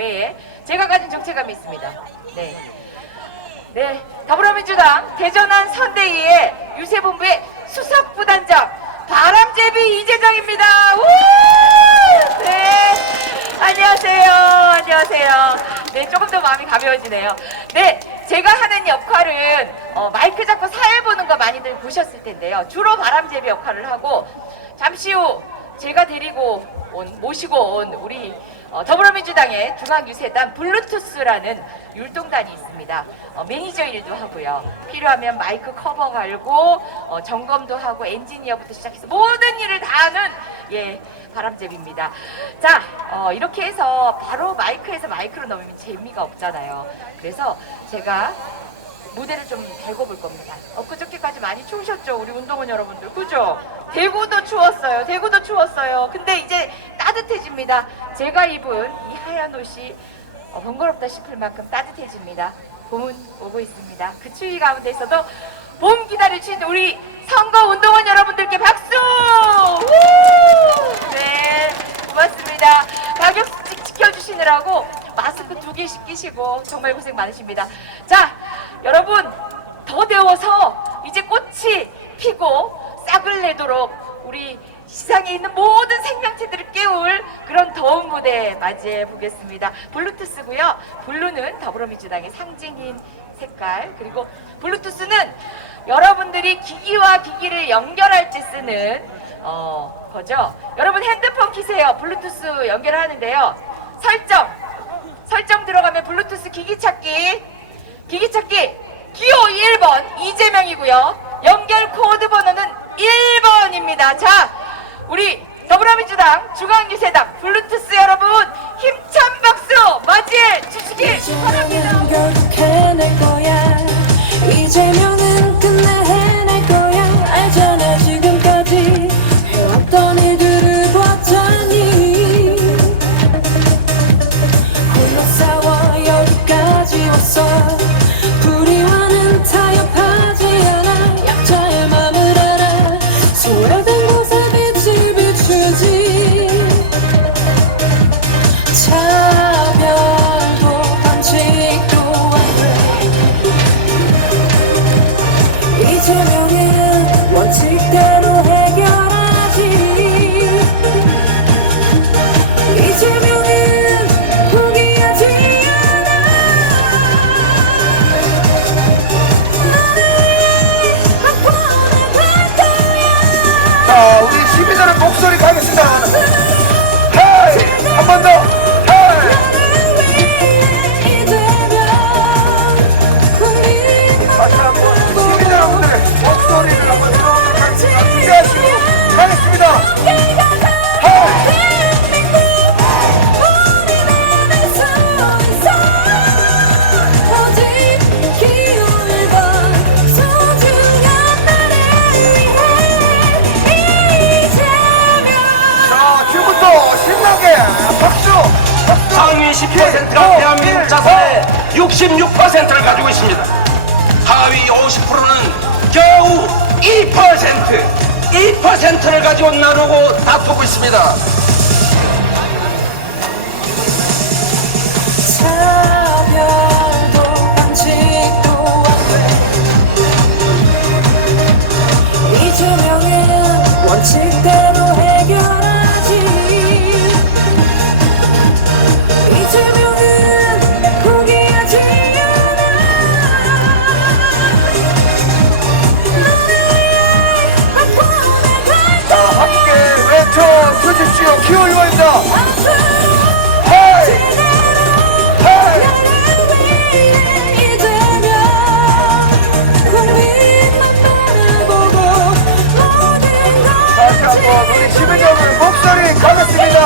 외에 제가 가진 정체감이 있습니다. 네, 더불어민주당 대전안 선대위의 유세본부의 수석부단장 바람제비 이재정입니다. 우! 네, 안녕하세요. 네, 조금 더 마음이 가벼워지네요. 네, 제가 하는 역할은 마이크 잡고 사회 보는 거 많이들 보셨을 텐데요. 주로 바람제비 역할을 하고 잠시 후 제가 모시고 온 우리 더불어민주당의 중앙유세단 블루투스라는 율동단이 있습니다. 매니저 일도 하고요. 필요하면 마이크 커버 갈고 점검도 하고 엔지니어부터 시작해서 모든 일을 다 하는 바람제비입니다. 자, 이렇게 해서 바로 마이크에서 마이크로 넘으면 재미가 없잖아요. 그래서 제가 무대를 좀 달궈 볼 겁니다. 그저께까지 많이 추우셨죠? 우리 운동원 여러분들. 그죠? 대구도 추웠어요. 근데 이제 따뜻해집니다. 제가 입은 이 하얀 옷이 번거롭다 싶을 만큼 따뜻해집니다. 봄은 오고 있습니다. 그 추위 가운데서도 봄 기다리신 우리 선거 운동원 여러분들께 박수! 우! 네, 고맙습니다. 가격씩 지켜주시느라고 마스크 2개씩 끼시고 정말 고생 많으십니다. 자, 여러분 더 데워서 이제 꽃이 피고 싹을 내도록 우리 세상에 있는 모든 생명체들을 깨울 그런 더운 무대 맞이해 보겠습니다. 블루투스고요. 블루는 더불어민주당의 상징인 색깔, 그리고 블루투스는 여러분들이 기기와 기기를 연결할 때 쓰는 거죠. 여러분 핸드폰 키세요. 블루투스 연결하는데요. 설정 들어가면 블루투스 기기 찾기 기호 1번 이재명이고요. 연결 코드 번호는 1번입니다. 자, 우리 더불어민주당 중앙유세당 블루투스 여러분 힘찬 박수 맞이해 주시길 바랍니다. 결국 해낼 거야. 이재명은 끝내 해낼 거야. 알잖아 지금까지 해왔던 일들을 봤더니 홀로 싸워 여기까지 왔어. 불의와는 타협하지 않아. 약자의 맘을 알아. 소외된 곳에 빛을 비추지. 차별도 반칙도 안돼. 이재명은 원칙대로 해결하지. 이재명은 포기하지 않아. 한 번에 갈 거야. 자, 우리 시민들의 목소리 가겠습니다. 헤이! 한 번 더! 헤이! 다시 한번 시민 여러분들의 목소리를 한번 들어보도록 하겠습니다. 준비하시고 가겠습니다. 헤이! 자, 지금부터 신나게 박수! 상위 10%가 대한민국 자산의 66%를 가지고 있습니다. 하위 50%는 겨우 2%를 가지고 나누고 다투고 있습니다. 차별도 반칙도 안돼. 이재명은 원칙대로 해결하지. 이재명은 포기하지 않아. 한 번에 갈 자, 함께 외쳐주십시오. 기호 1번입니다. 헤이! 헤이! 다시 한번 우리 시민 여러분 목소리 가겠습니다.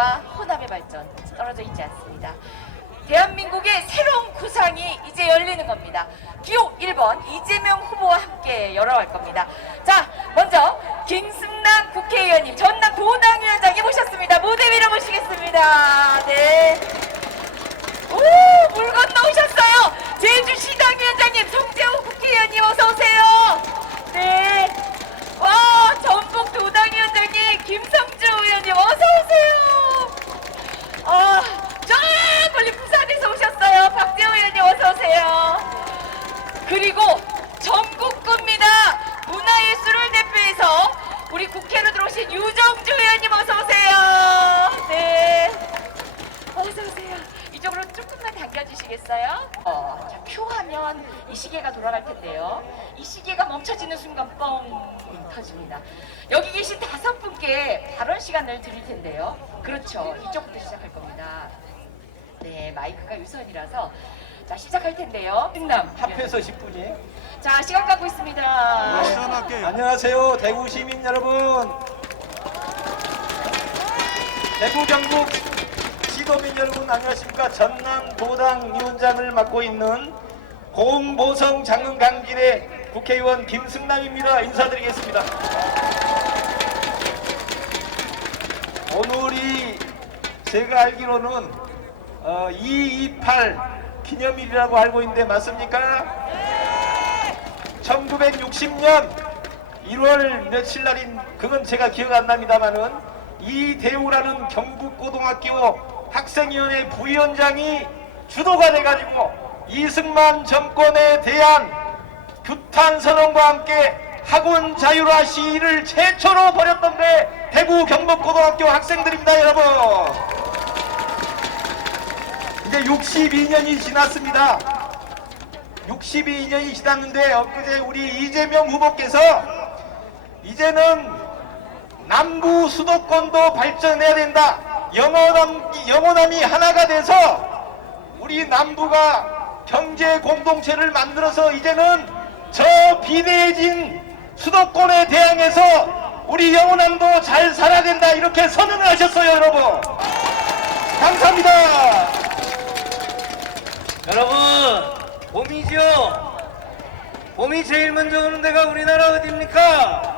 발전과 호남의 발전 떨어져 있지 않습니다. 대한민국의 새로운 구상이 이제 열리는 겁니다. 기호 1번 이재명 후보와 함께 열어갈 겁니다. 자, 먼저 김승남 국회의원님, 전남 도당위원장님 모셨습니다. 무대 위로 모시겠습니다. 네. 오, 물 건너오셨어요. 제주시당위원장님 성재호 국회의원님 어서 오세요. 네. 와, 전북 도당위원장님 김성주 의원님 어서 오세요. 저 멀리 부산에서 오셨어요. 박재호 의원님 어서 오세요. 그리고 전국구입니다. 문화예술을 대표해서 우리 국회로 들어오신 유정주 의원님 어서 오세요. 네. 어서 오세요. 이쪽으로 조금만 당겨주시겠어요? 자, 표하면 이 시계가 돌아갈 텐데요. 이 시계가 멈춰지는 순간 뻥 터집니다. 여기 계신 5분께 발언 시간을 드릴 텐데요. 그렇죠. 이쪽부터 시작할 겁니다. 네, 마이크가 유선이라서 자, 시작할 텐데요. 승남 합해서 10분이. 자, 시간 갖고 있습니다. 안녕하세요, 대구 시민 여러분. 대구 경북 시도민 여러분 안녕하십니까? 전남 도당 위원장을 맡고 있는 공보성 장흥강길의 국회의원 김승남입니다. 인사드리겠습니다. 오늘이 제가 알기로는 228 기념일이라고 알고 있는데 맞습니까? 1960년 1월 며칠 날인 그건 제가 기억 안 납니다만은 이대우라는 경북고등학교 학생위원회 부위원장이 주도가 돼가지고 이승만 정권에 대한 규탄선언과 함께 학원 자율화 시위를 최초로 벌였던데 대구 경북고등학교 학생들입니다. 여러분, 이제 62년이 지났습니다. 62년이 지났는데 엊그제 우리 이재명 후보께서 이제는 남부 수도권도 발전해야 된다, 영호남이 하나가 돼서 우리 남부가 경제 공동체를 만들어서 이제는 저 비대해진 수도권에 대항해서 우리 영호남도 잘 살아야 된다, 이렇게 선언을 하셨어요. 여러분, 감사합니다. 여러분, 봄이죠? 봄이 제일 먼저 오는 데가 우리나라 어디입니까?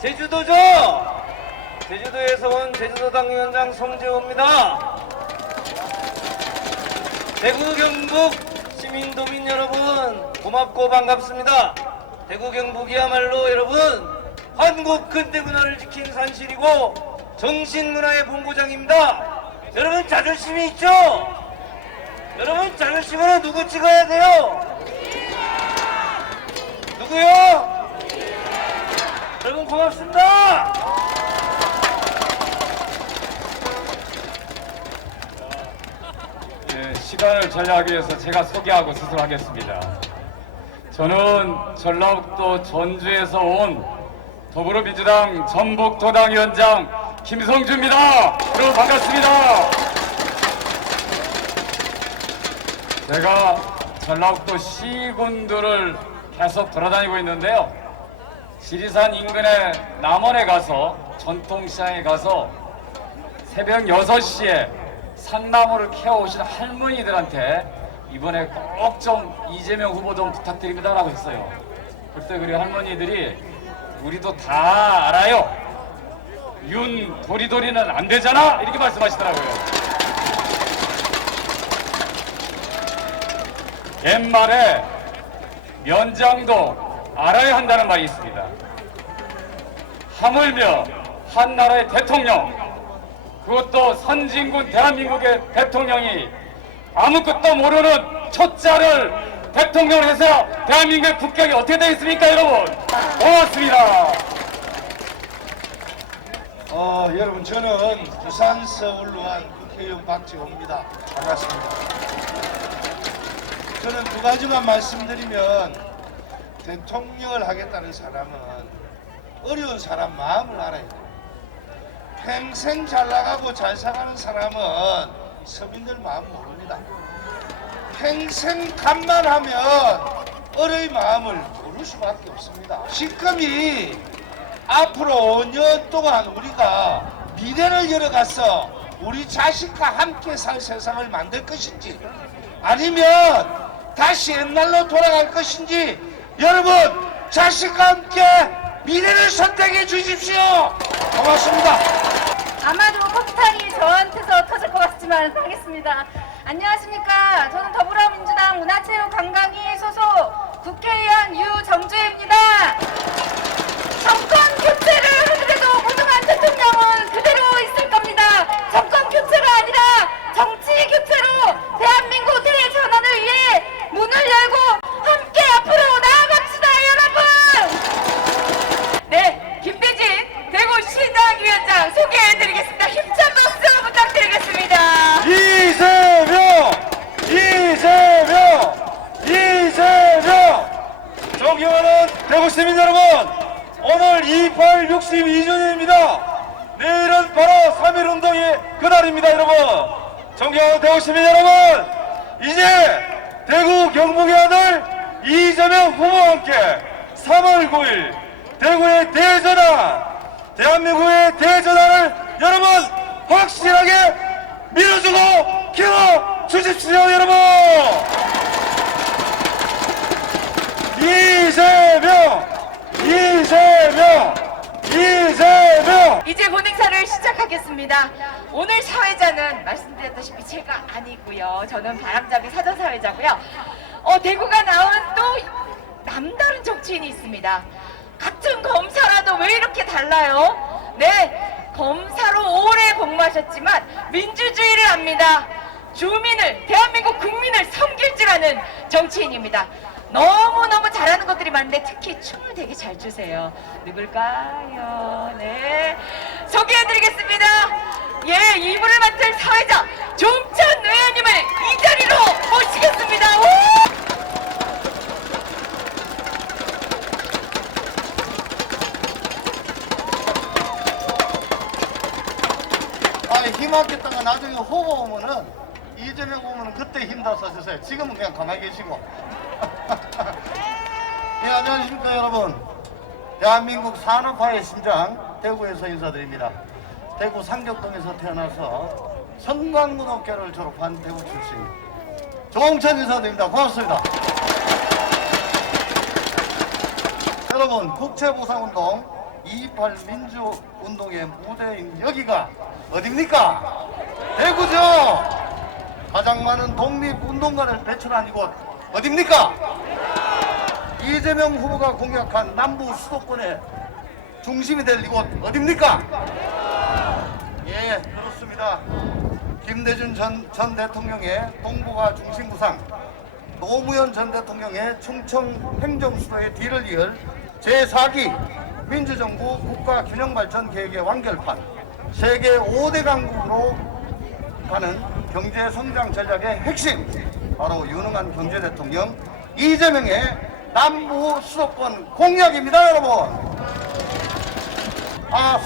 제주도죠? 제주도에서 온 제주도당 위원장 송재호입니다. 대구 경북 시민도민 여러분, 고맙고 반갑습니다. 대구 경북이야말로 여러분, 한국 근대 문화를 지킨 산실이고 정신문화의 본고장입니다. 여러분, 자존심이 있죠? 여러분, 자존심으로 누구 찍어야 돼요? 누구요? 여러분, 고맙습니다. 시간을 전략하기 위해서 제가 소개하고 수술하겠습니다. 저는 전라북도 전주에서 온 더불어민주당 전북도당위원장 김성주입니다. 여러분 반갑습니다. 제가 전라북도 시군들을 계속 돌아다니고 있는데요. 지리산 인근의 남원에 가서 전통시장에 가서 새벽 6시에 산나무를 캐오신 할머니들한테 이번에 꼭 좀 이재명 후보 좀 부탁드립니다 라고 했어요. 그때 우리 할머니들이 우리도 다 알아요. 윤 도리도리는 안 되잖아 이렇게 말씀하시더라고요. 옛말에 면장도 알아야 한다는 말이 있습니다. 하물며 한 나라의 대통령, 그것도 선진국 대한민국의 대통령이 아무것도 모르는 초짜를 대통령으로 해서 대한민국의 국격이 어떻게 되겠습니까, 여러분? 고맙습니다. 여러분, 저는 부산 서울로 한 국회의원 박지호입니다. 반갑습니다. 저는 두 가지만 말씀드리면, 대통령을 하겠다는 사람은 어려운 사람 마음을 알아야 돼요. 평생 잘 나가고 잘 살아가는 사람은 서민들 마음 모릅니다. 평생 간만 하면 어려의 마음을 모를 수밖에 없습니다. 지금이 앞으로 5년 동안 우리가 미래를 열어가서 우리 자식과 함께 살 세상을 만들 것인지 아니면 다시 옛날로 돌아갈 것인지 여러분 자식과 함께 미래를 선택해 주십시오. 고맙습니다. 아마도 폭탄이 저한테서 터질 것 같지만 하겠습니다. 안녕하십니까. 저는 더불어민주당 문화체육관광위 소속 국회의원 유정주입니다. 정권 교체를 하더라도 고등한 대통령은 그대로 있을 겁니다. 정권 교체가 아니라 정치 교체로 대한민국 대전환을 위해 문을 열고 함께 앞으로 나아갑시다, 여러분! 네, 김대진 대구시당 위원장 소개해드리겠습니다. 힘찬 박수 부탁드리겠습니다. 이재명! 존경하는 대구시민 여러분, 오늘 28 62주년입니다. 내일은 바로 3.1운동의 그날입니다, 여러분. 존경하는 대구시민 여러분, 이제 대구 경북의 아들 이재명 후보와 함께 3월 9일 대구의 대전환, 대한민국의 대전환을 여러분 확실하게 밀어주고 키워주십시오, 여러분. 이재명! 이제 본행사를 시작하겠습니다. 오늘 사회자는 말씀드렸다시피 제가 아니고요. 저는 바람잡이 사전사회자고요. 대구가 나온 또 남다른 정치인이 있습니다. 같은 검사라도 왜 이렇게 달라요? 네, 검사로 오래 복무하셨지만 민주주의를 압니다. 주민을, 대한민국 국민을 섬길 줄 아는 정치인입니다. 너무너무 잘하는 것들이 많은데 특히 춤을 되게 잘 추세요. 누굴까요? 네, 소개해드리겠습니다. 예, 이분을 맡을 사회자 종천 의원님을 이 자리로 모시겠습니다. 우! 아니 힘없겠다가 나중에 호고 오면은 이재명 오면은 그때 힘다 써주세요. 지금은 그냥 가만히 계시고. 예, 안녕하십니까 여러분. 대한민국 산업화의 심장 대구에서 인사드립니다. 대구 상격동에서 태어나서 성광문학교를 졸업한 대구 출신 종천 인사드립니다. 고맙습니다. 여러분, 국채보상운동 2.28 민주운동의 무대인 여기가 어딥니까? 대구죠. 가장 많은 독립운동가를 배출한 이곳 어딥니까? 이재명 후보가 공약한 남부 수도권의 중심이 될 이곳 어딥니까? 예, 그렇습니다. 김대중 전 대통령의 동북아 중심구상, 노무현 전 대통령의 충청 행정수도의 뒤를 이을 제4기 민주정부 국가균형발전 계획의 완결판, 세계 5대 강국으로 가는 경제성장 전략의 핵심, 바로 유능한 경제대통령 이재명의 남부 수도권 공약입니다, 여러분.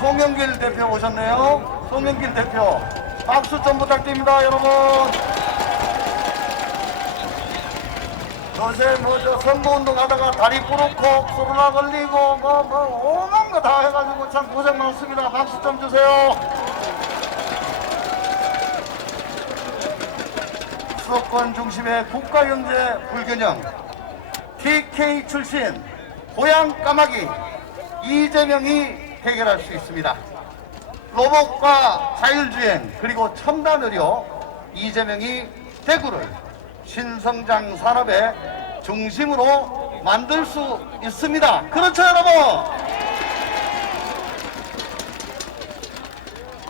송영길 대표 오셨네요. 송영길 대표 박수 좀 부탁드립니다, 여러분. 요새 저 선거운동 하다가 다리 부르고 코로나 걸리고 오만 거 다 해가지고 참 고생 많습니다. 박수 좀 주세요. 수도권 중심의 국가경제 불균형, TK 출신 고향 까마귀 이재명이 해결할 수 있습니다. 로봇과 자율주행 그리고 첨단 의료, 이재명이 대구를 신성장 산업의 중심으로 만들 수 있습니다. 그렇죠, 여러분?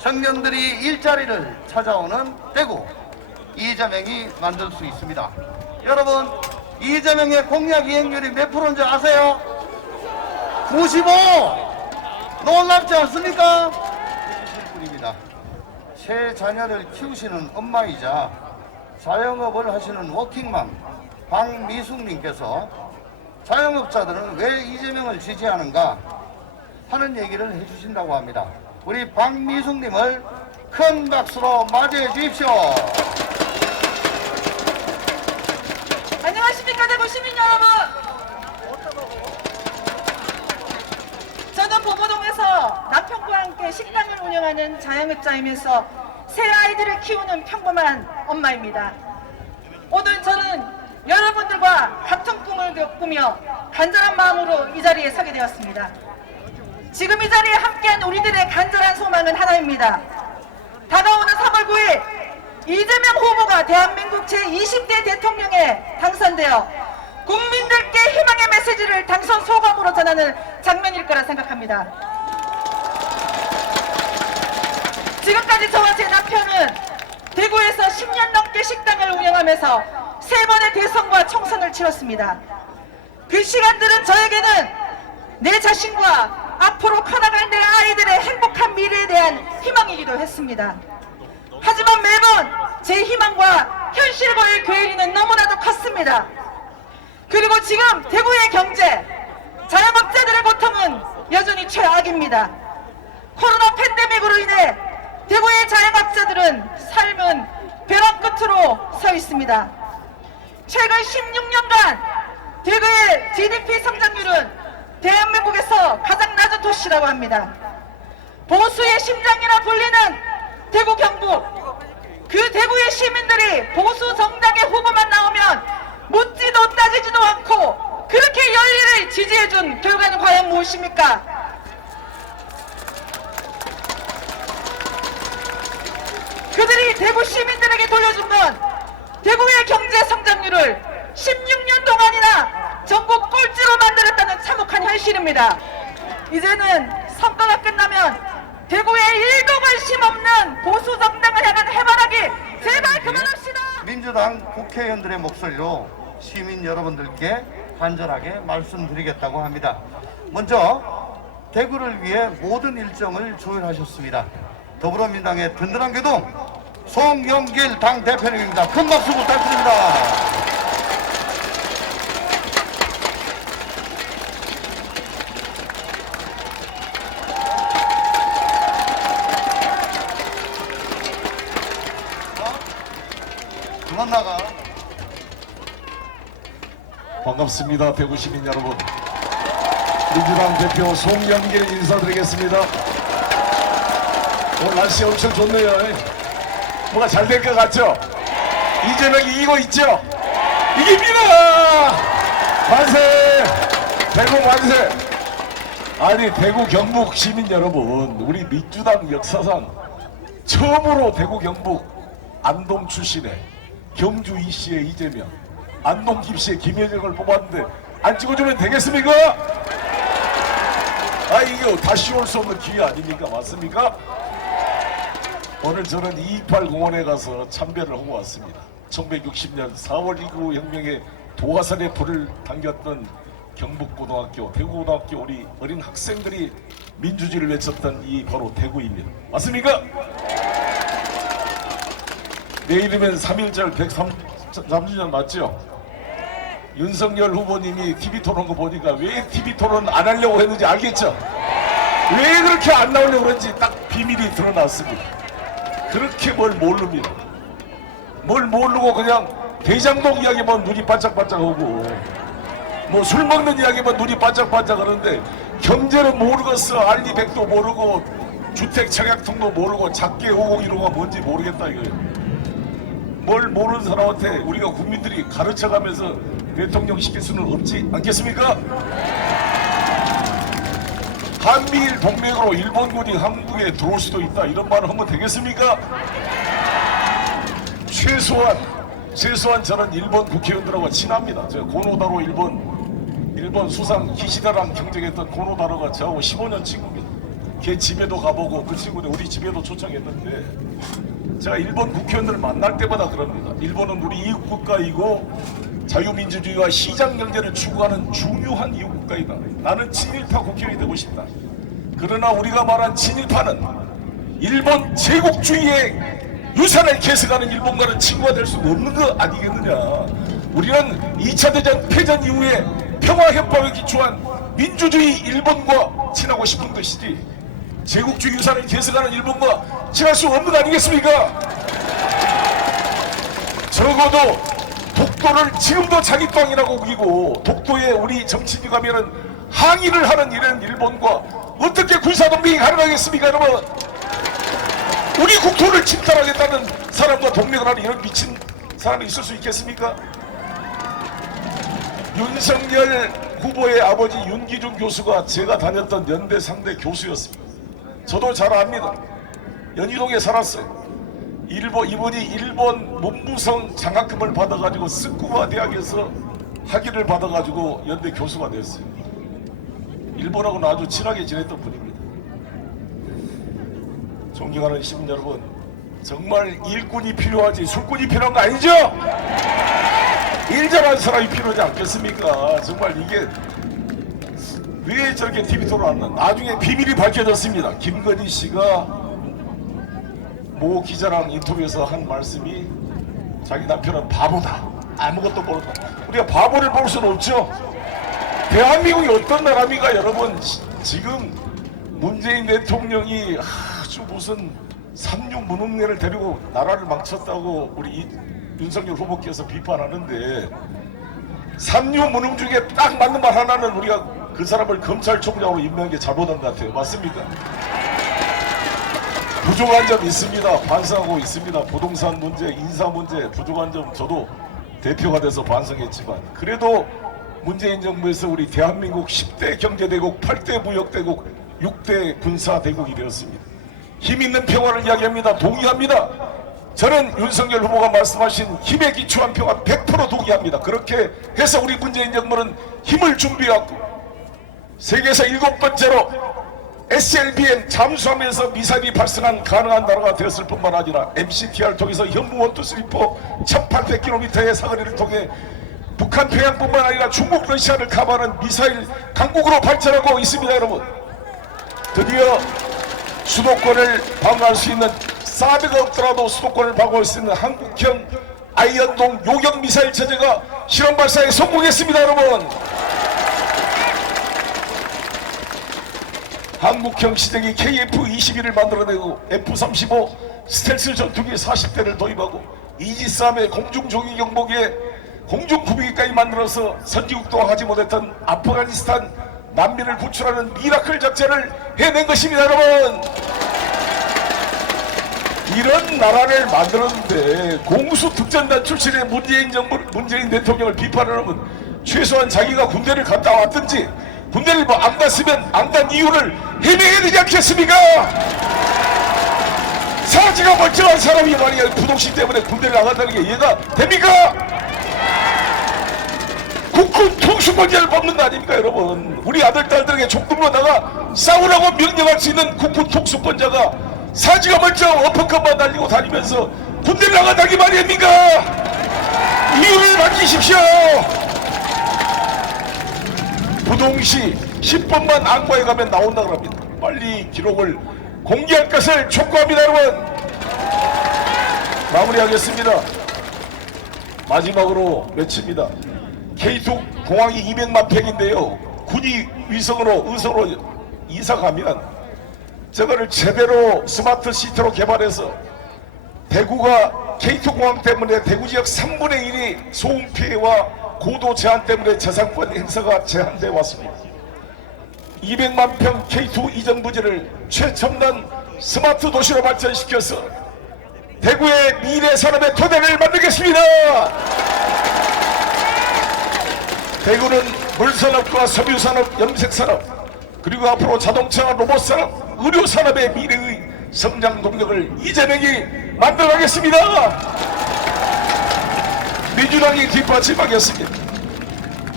청년들이 일자리를 찾아오는 대구, 이재명이 만들 수 있습니다. 여러분, 이재명의 공약 이행률이 몇 프로인지 아세요? 95! 놀랍지 않습니까? 해주실 분입니다. 새 자녀를 키우시는 엄마이자 자영업을 하시는 워킹맘 박미숙님께서 자영업자들은 왜 이재명을 지지하는가 하는 얘기를 해주신다고 합니다. 우리 박미숙님을 큰 박수로 맞이해 주십시오. 안녕하십니까, 대구 시민 여러분. 저는 보보동에서 남편과 함께 식당을 운영하는 자영업자이면서 세 아이들을 키우는 평범한 엄마입니다. 오늘 저는 여러분들과 같은 꿈을 꾸며 간절한 마음으로 이 자리에 서게 되었습니다. 지금 이 자리에 함께한 우리들의 간절한 소망은 하나입니다. 다가오는 3월 9일 이재명 후보가 대한민국 제20대 대통령에 당선되어 국민들께 희망의 메시지를 당선 소감으로 전하는 장면일 거라 생각합니다. 지금까지 저와 제 남편은 대구에서 10년 넘게 식당을 운영하면서 3번의 대선과 총선을 치렀습니다. 그 시간들은 저에게는 내 자신과 앞으로 커나갈 내 아이들의 행복한 미래에 대한 희망이기도 했습니다. 하지만 매번 제 희망과 현실과의 괴리는 너무나도 컸습니다. 그리고 지금 대구의 경제, 자영업자들의 고통은 여전히 최악입니다. 코로나 팬데믹으로 인해 대구의 자영업자들은 삶은 벼랑 끝으로 서 있습니다. 최근 16년간 대구의 GDP 성장률은 대한민국에서 가장 낮은 도시라고 합니다. 보수의 심장이라 불리는 대구 경북, 그 대구의 시민들이 보수 정당의 후보만 나오면 묻지도 따지지도 않고 그렇게 열렬히 지지해준 결과는 과연 무엇입니까? 그들이 대구 시민들에게 돌려준 건 대구의 경제 성장률을 16년 동안이나 전국 꼴찌로 만들었다는 참혹한 현실입니다. 이제는 선거가 끝나면 대구에 1도 관심 없는 보수 정당을 향한 해바라기 제발 그만합시다. 민주당 국회의원들의 목소리로 시민 여러분들께 간절하게 말씀드리겠다고 합니다. 먼저 대구를 위해 모든 일정을 조율하셨습니다. 더불어민주당의 든든한 교동 송영길 당대표님입니다. 큰 박수 부탁드립니다. 그만 나가. 반갑습니다. 대구 시민 여러분. 민주당 대표 송영길 인사드리겠습니다. 오늘 날씨 엄청 좋네요. 뭐가 잘 될 것 같죠? 이재명이 이기고 있죠? 이깁니다! 만세! 대구 만세! 아니 대구 경북 시민 여러분, 우리 민주당 역사상 처음으로 대구 경북 안동 출신의 경주 이씨의 이재명, 안동 김씨의 김혜정을 뽑았는데 안 찍어주면 되겠습니까? 아 이게 다시 올 수 없는 기회 아닙니까? 맞습니까? 오늘 저는 228 공원에 가서 참배를 하고 왔습니다. 1960년 4월 19 혁명에 도화선에 불을 당겼던 경북고등학교, 대구고등학교 우리 어린 학생들이 민주주의를 외쳤던 이 바로 대구입니다. 맞습니까? 내일이면 3.1절 103주년 맞죠? 윤석열 후보님이 TV토론 거 보니까 왜 TV토론 안 하려고 했는지 알겠죠? 왜 그렇게 안 나오려고 그런지 딱 비밀이 드러났습니다. 그렇게 뭘 모릅니다. 뭘 모르고 그냥 대장동 이야기만 눈이 반짝반짝하고 뭐 술 먹는 이야기만 눈이 반짝반짝 하는데 경제는 모르겠어. 알리백도 모르고 주택 청약통도 모르고 작게 501호가 뭔지 모르겠다 이거예요. 뭘 모르는 사람한테 우리가 국민들이 가르쳐가면서 대통령 시킬 수는 없지 않겠습니까? 한미일 동맹으로 일본군이 한국에 들어올 수도 있다 이런 말을 하면 되겠습니까? 최소한 저는 일본 국회의원들하고 친합니다. 저 고노다로 일본 수상 기시다랑 경쟁했던 고노다로가 저하고 15년 친구입니다. 걔 집에도 가보고 그 친구들 우리 집에도 초청했는데 제가 일본 국회의원들을 만날 때마다 그럽니다. 일본은 우리 이웃국가이고 자유민주주의와 시장경제를 추구하는 중요한 이웃국가이다. 나는 친일파 국회의원이 되고 싶다. 그러나 우리가 말한 친일파는 일본 제국주의의 유산을 계승하는 일본과는 친구가 될 수 없는 거 아니겠느냐. 우리는 2차 대전 패전 이후에 평화협법에 기초한 민주주의 일본과 친하고 싶은 것이지 제국주의 유산을 계승하는 일본과 친할 수 없는 거 아니겠습니까? 적어도 독도를 지금도 자기 땅이라고 우기고 독도에 우리 정치인이 가면은 항의를 하는 이런 일본과 어떻게 군사동맹이 가능하겠습니까 여러분? 우리 국토를 침탈하겠다는 사람과 동맹을 하는 이런 미친 사람이 있을 수 있겠습니까? 윤석열 후보의 아버지 윤기중 교수가 제가 다녔던 연대 상대 교수였습니다. 저도 잘 압니다. 연희동에 살았어요. 이분이 일본 문부성 장학금을 받아가지고 스쿠바 대학에서 학위를 받아가지고 연대 교수가 됐어요. 일본하고는 아주 친하게 지냈던 분입니다. 존경하는 시민 여러분, 정말 일꾼이 필요하지 술꾼이 필요한 거 아니죠? 일 잘하는 사람이 필요하지 않겠습니까? 정말 이게 왜 저렇게 TV 토론하나? 나중에 비밀이 밝혀졌습니다. 김건희 씨가 모 기자랑 인터뷰에서 한 말씀이 자기 남편은 바보다, 아무것도 모른다. 우리가 바보를 볼 수는 없죠. 대한민국이 어떤 나라입니까 여러분? 지금 문재인 대통령이 아주 무슨 삼육무능내를 데리고 나라를 망쳤다고 우리 윤석열 후보께서 비판하는데, 삼육무능 중에 딱 맞는 말 하나는 우리가 그 사람을 검찰총장으로 임명한 게 잘못한 것 같아요. 맞습니까? 부족한 점 있습니다. 반성하고 있습니다. 부동산 문제, 인사 문제, 부족한 점 저도 대표가 돼서 반성했지만, 그래도 문재인 정부에서 우리 대한민국 10대 경제대국, 8대 무역대국, 6대 군사대국이 되었습니다. 힘있는 평화를 이야기합니다. 동의합니다. 저는 윤석열 후보가 말씀하신 힘에 기초한 평화 100% 동의합니다. 그렇게 해서 우리 문재인 정부는 힘을 준비하고 세계에서 7번째로 SLBM 잠수함에서 미사일이 발생한 가능한 나라가 되었을 뿐만 아니라 MCTR을 통해서 현무 1,2,3,4 1800km의 사거리를 통해 북한 평양뿐만 아니라 중국 러시아를 커버하는 미사일 강국으로 발전하고 있습니다. 여러분, 드디어 수도권을 방어할 수 있는, 사드가 없더라도 수도권을 방어할 수 있는 한국형 아이언동 요격 미사일 체제가 실험 발사에 성공했습니다. 여러분, 한국형 시대기 KF-21을 만들어내고 F-35 스텔스 전투기 40대를 도입하고 이지스함의 공중조기 경보기에 공중구비기까지 만들어서 선진국도 하지 못했던 아프가니스탄 난민을 구출하는 미라클 작전을 해낸 것입니다. 여러분, 이런 나라를 만들었는데 공수특전단 출신의 문재인 대통령을 비판하면 최소한 자기가 군대를 갔다 왔든지, 군대를 뭐 안 갔으면 안 간 이유를 해명해야 되지 않겠습니까? 사지가 멀쩡한 사람이 말이야 부동신 때문에 군대를 나간다는 게 이해가 됩니까? 국군 통수권자를 뽑는 거 아닙니까 여러분? 우리 아들 딸들에게 총등로다가 싸우라고 명령할 수 있는 국군 통수권자가 사지가 멀쩡한 어퍼컷만 날리고 다니면서 군대를 나간다기 말입니까? 이유를 밝히십시오. 부동시 10번만 안과에 가면 나온다고 합니다. 빨리 기록을 공개할 것을 촉구합니다. 여러분, 마무리하겠습니다. 마지막으로 외칩니다. K2 공항이 200만 평인데요, 군이 의성으로 이사가면 저거를 제대로 스마트 시티로 개발해서 대구가 K2 공항 때문에 대구 지역 3분의 1이 소음 피해와 고도 제한 때문에 재산권 행사가 제한되어 왔습니다. 200만 평 K2 이전 부지를 최첨단 스마트 도시로 발전시켜서 대구의 미래 산업의 토대를 만들겠습니다. 대구는 물산업과 석유산업, 염색산업, 그리고 앞으로 자동차, 로봇산업, 의료산업의 미래의 성장 동력을 이재명이 만들어가겠습니다. 민주당이 뒷받침하겠습니다.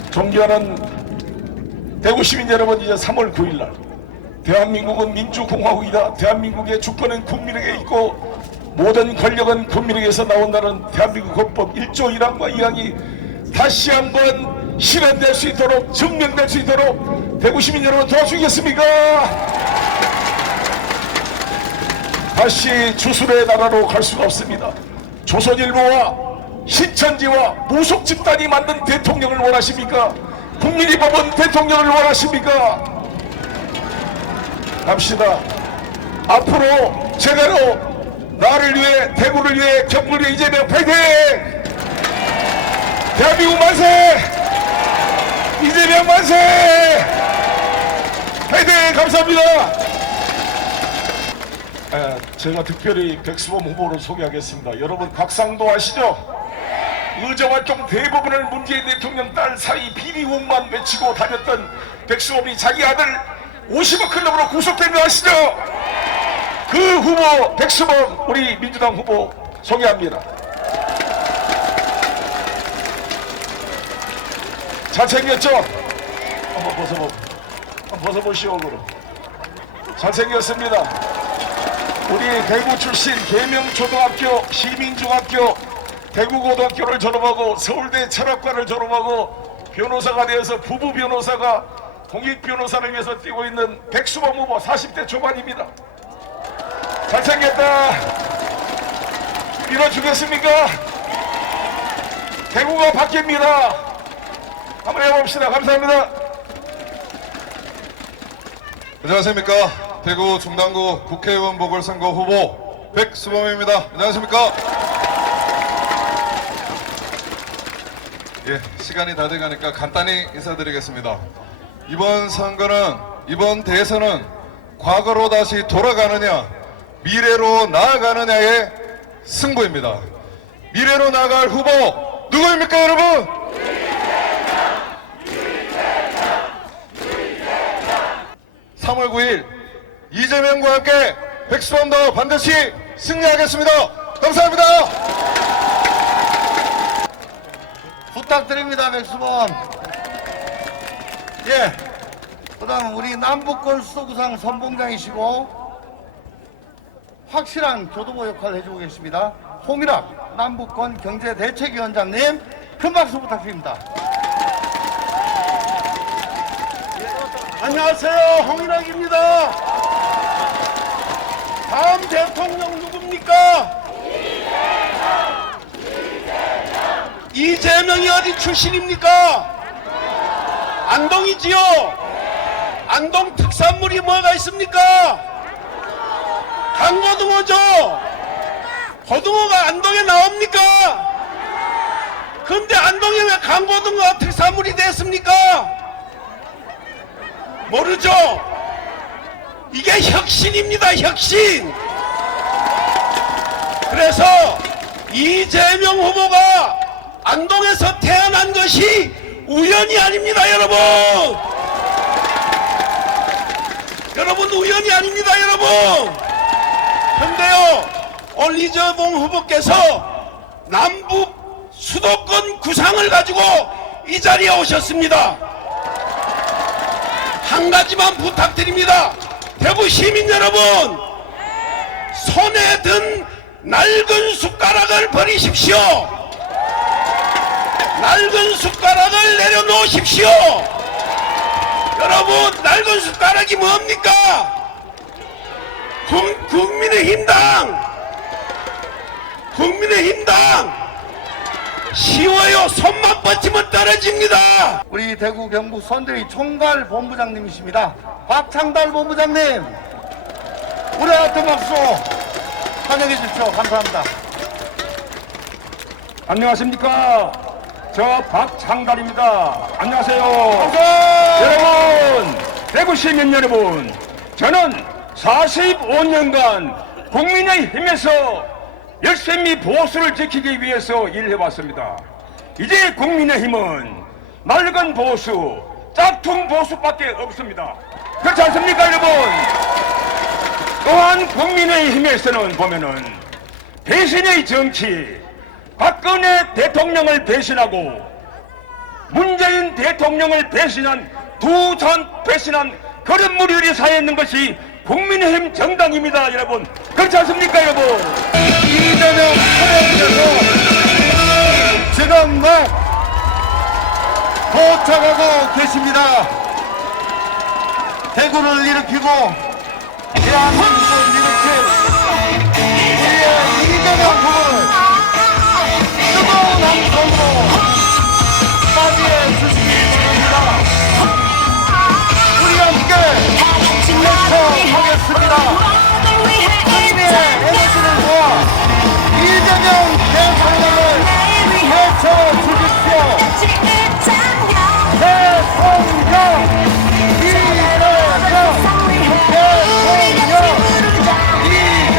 존경하는 대구 시민 여러분, 이제 3월 9일날 대한민국은 민주공화국이다. 대한민국의 주권은 국민에게 있고 모든 권력은 국민에게서 나온다는 대한민국 헌법 1조 1항과 2항이 다시 한번 실현될 수 있도록, 증명될 수 있도록 대구 시민 여러분 도와주겠습니까? 다시 주술의 나라로 갈 수가 없습니다. 조선일보와 신천지와 무속 집단이 만든 대통령을 원하십니까? 국민이 뽑은 대통령을 원하십니까? 갑시다. 앞으로 제대로 나를 위해, 대구를 위해, 경북을 위해 이재명 파이팅! 대한민국 만세! 이재명 만세! 파이팅! 감사합니다. 제가 특별히 백수범 후보를 소개하겠습니다. 여러분 각상도 아시죠? 의정활동 대부분을 문재인 대통령 딸 사이 비리공만 외치고 다녔던 백수범이 자기 아들 50억 클럽으로 구속된 거 아시죠? 그 후보 백수범 우리 민주당 후보 소개합니다. 잘생겼죠? 한번 벗어보시오. 그럼 잘생겼습니다. 우리 대구 출신 계명초등학교, 시민중학교, 대구고등학교를 졸업하고 서울대 철학과를 졸업하고 변호사가 되어서 부부 변호사가 공익변호사를 위해서 뛰고 있는 백수범 후보 40대 초반입니다. 잘생겼다. 밀어주겠습니까? 대구가 바뀝니다. 한번 해봅시다. 감사합니다. 안녕하십니까. 대구 중당구 국회의원 보궐선거 후보 백수범입니다. 안녕하십니까. 예, 시간이 다 돼가니까 간단히 인사드리겠습니다. 이번 대선은 과거로 다시 돌아가느냐 미래로 나아가느냐의 승부입니다. 미래로 나아갈 후보 누구입니까 여러분? 3월 9일 이재명과 함께 백수범도 반드시 승리하겠습니다. 감사합니다. 부탁드립니다, 백수범. 예, 그다음 우리 남북권 수도구상 선봉장이시고 확실한 교도보 역할을 해주고 계십니다. 홍일학 남북권 경제대책위원장님 큰 박수 부탁드립니다. 안녕하세요, 홍일학입니다. 다음 대통령 누굽니까? 이재명이 어디 출신입니까? 안동이지요. 안동 특산물이 뭐가 있습니까? 강고등어죠. 고등어가 안동에 나옵니까? 근데 안동에 왜 강고등어 특산물이 됐습니까? 모르죠? 이게 혁신입니다, 혁신. 그래서 이재명 후보가 안동에서 태어난 것이 우연이 아닙니다, 여러분. 여러분, 우연이 아닙니다, 여러분. 근데요, 오늘 이재명 후보께서 남북 수도권 구상을 가지고 이 자리에 오셨습니다. 한 가지만 부탁드립니다. 대구 시민 여러분, 손에 든 낡은 숟가락을 버리십시오. 낡은 숟가락을 내려놓으십시오. 여러분, 낡은 숟가락이 뭡니까? 국민의힘당 쉬워요. 손만 뻗치면 떨어집니다. 우리 대구 경북 선대위 총괄 본부장님이십니다. 박창달 본부장님, 우리 같은 박수 환영해 주십시오. 감사합니다. 안녕하십니까. 저 박창달입니다. 안녕하세요. 여러분, 대구 시민 여러분, 저는 45년간 국민의힘에서 열심히 보수를 지키기 위해서 일해왔습니다. 이제 국민의힘은 낡은 보수, 짝퉁 보수밖에 없습니다. 그렇지 않습니까, 여러분? 또한 국민의힘에서는 보면은 배신의 정치, 박근혜 대통령을 배신하고 문재인 대통령을 배신한 배신한 그런 무리들이 쌓여 있는 것이 국민의힘 정당입니다, 여러분. 그렇지 않습니까, 여러분? 이재명 후보께서 지금 막 도착하고 계십니다. 대구를 일으키고 대한민국을 일으킬 우리의 이재명 후보를 뜨거운 한 손으로 맞이해 주시기 바랍니다. 우리 함께 외쳐보겠습니다. 국민의 에너지를 모아 이재명 대통령을 외쳐주십시오. 대통령 이재명, 대통령 이재명.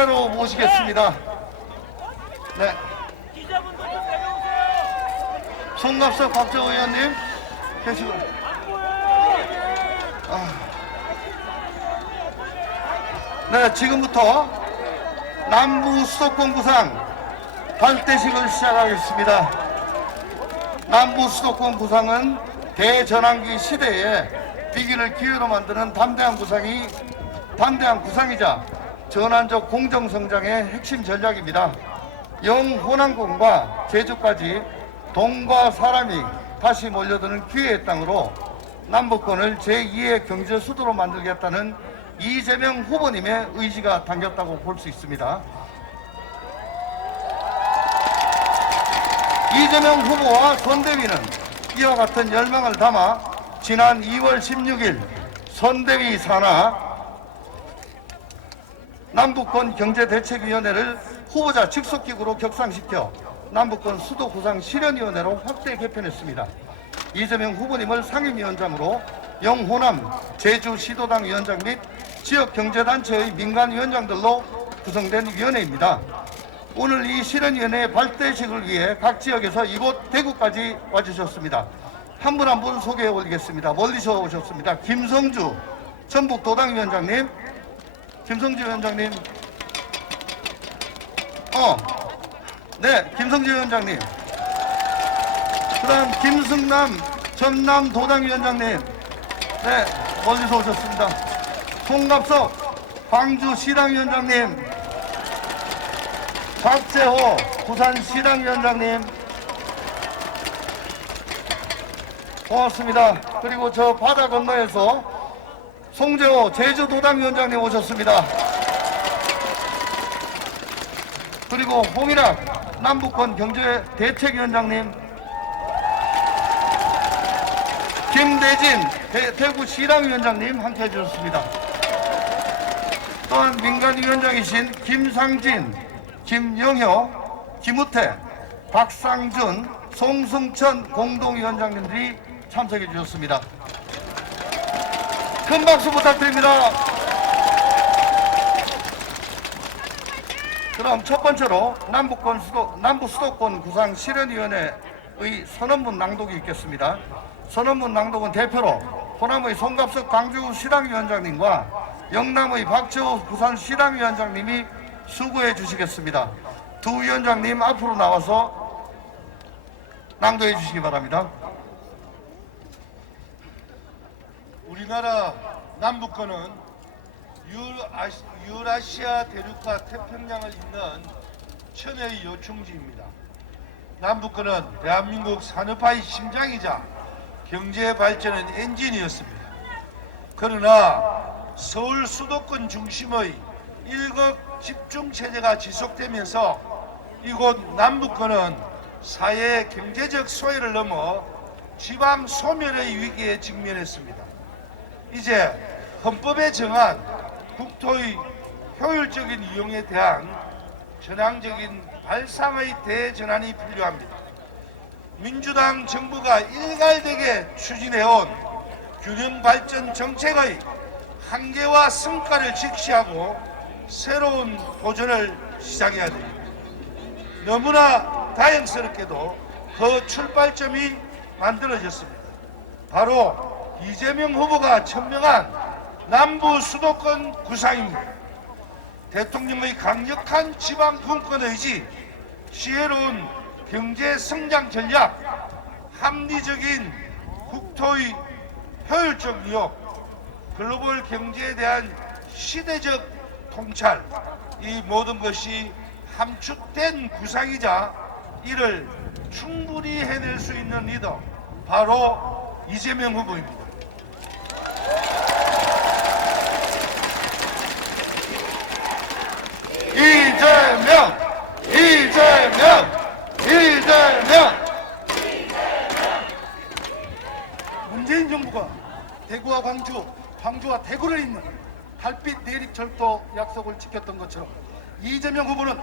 차례로 모시겠습니다. 네. 송갑석 박정 의원님 계시고. 네, 지금부터 남부 수도권 구상 발대식을 시작하겠습니다. 남부 수도권 구상은 대전환기 시대에 위기를 기회로 만드는 담대한 구상이자 전환적 공정성장의 핵심 전략입니다. 영호남권과 제주까지 돈과 사람이 다시 몰려드는 기회의 땅으로 남북권을 제2의 경제 수도로 만들겠다는 이재명 후보님의 의지가 담겼다고 볼 수 있습니다. 이재명 후보와 선대위는 이와 같은 열망을 담아 지난 2월 16일 선대위 산하 남북권 경제대책위원회를 후보자 직속기구로 격상시켜 남북권 수도 구상 실현위원회로 확대 개편했습니다. 이재명 후보님을 상임위원장으로 영호남 제주시도당 위원장 및 지역경제단체의 민간위원장들로 구성된 위원회입니다. 오늘 이 실현위원회 발대식을 위해 각 지역에서 이곳 대구까지 와주셨습니다. 한 분 한 분 소개해 올리겠습니다. 멀리서 오셨습니다. 김성주 전북도당위원장님, 김성주 위원장님, 네, 김성주 위원장님. 그 다음 김승남 전남도당위원장님, 네, 멀리서 오셨습니다. 송갑석 광주시당위원장님, 박재호 부산시당위원장님, 고맙습니다. 그리고 저 바다 건너에서 송재호 제주도당위원장님 오셨습니다. 그리고 홍일학 남북권 경제대책위원장님, 김대진 대구시당위원장님 함께 해주셨습니다. 또한 민간위원장이신 김상진, 김영효, 김우태, 박상준, 송승천 공동위원장님들이 참석해 주셨습니다. 큰 박수 부탁드립니다. 그럼 첫 번째로 남부 수도권 구상 실현위원회의 선언문 낭독이 있겠습니다. 선언문 낭독은 대표로 호남의 송갑석 광주시당위원장님과 영남의 박재호 부산시당위원장님이 수고해 주시겠습니다. 두 위원장님 앞으로 나와서 낭독해 주시기 바랍니다. 우리나라 남북권은 유라시아 대륙과 태평양을 잇는 천혜의 요충지입니다. 남북권은 대한민국 산업화의 심장이자 경제 발전의 엔진이었습니다. 그러나 서울 수도권 중심의 일극 집중체제가 지속되면서 이곳 남북권은 사회 경제적 소외를 넘어 지방 소멸의 위기에 직면했습니다. 이제 헌법에 정한 국토의 효율적인 이용에 대한 전향적인 발상의 대전환이 필요합니다. 민주당 정부가 일갈되게 추진해온 균형 발전 정책의 한계와 성과를 직시하고 새로운 도전을 시작해야 됩니다. 너무나 다행스럽게도 그 출발점이 만들어졌습니다. 바로 이재명 후보가 천명한 남부 수도권 구상입니다. 대통령의 강력한 지방 분권 의지, 지혜로운 경제 성장 전략, 합리적인 국토의 효율적 이용, 글로벌 경제에 대한 시대적 통찰, 이 모든 것이 함축된 구상이자 이를 충분히 해낼 수 있는 리더, 바로 이재명 후보입니다. 문재인 정부가 대구와 광주와 대구를 잇는 달빛 내립철도 약속을 지켰던 것처럼 이재명 후보는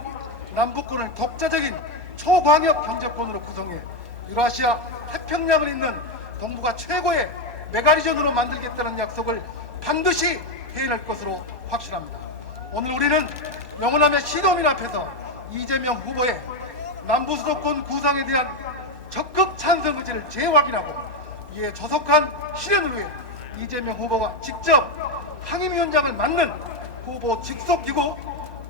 남북권을 독자적인 초광역 경제권으로 구성해 유라시아 태평양을 잇는 동북아 최고의 메가리전으로 만들겠다는 약속을 반드시 해낼 것으로 확신합니다. 오늘 우리는 영원함의 시도민 앞에서 이재명 후보의 남부수도권 구상에 대한 적극 찬성 의지를 재확인하고 이에 조속한 실현을 위해 이재명 후보가 직접 상임위원장을 맡는 후보 직속기구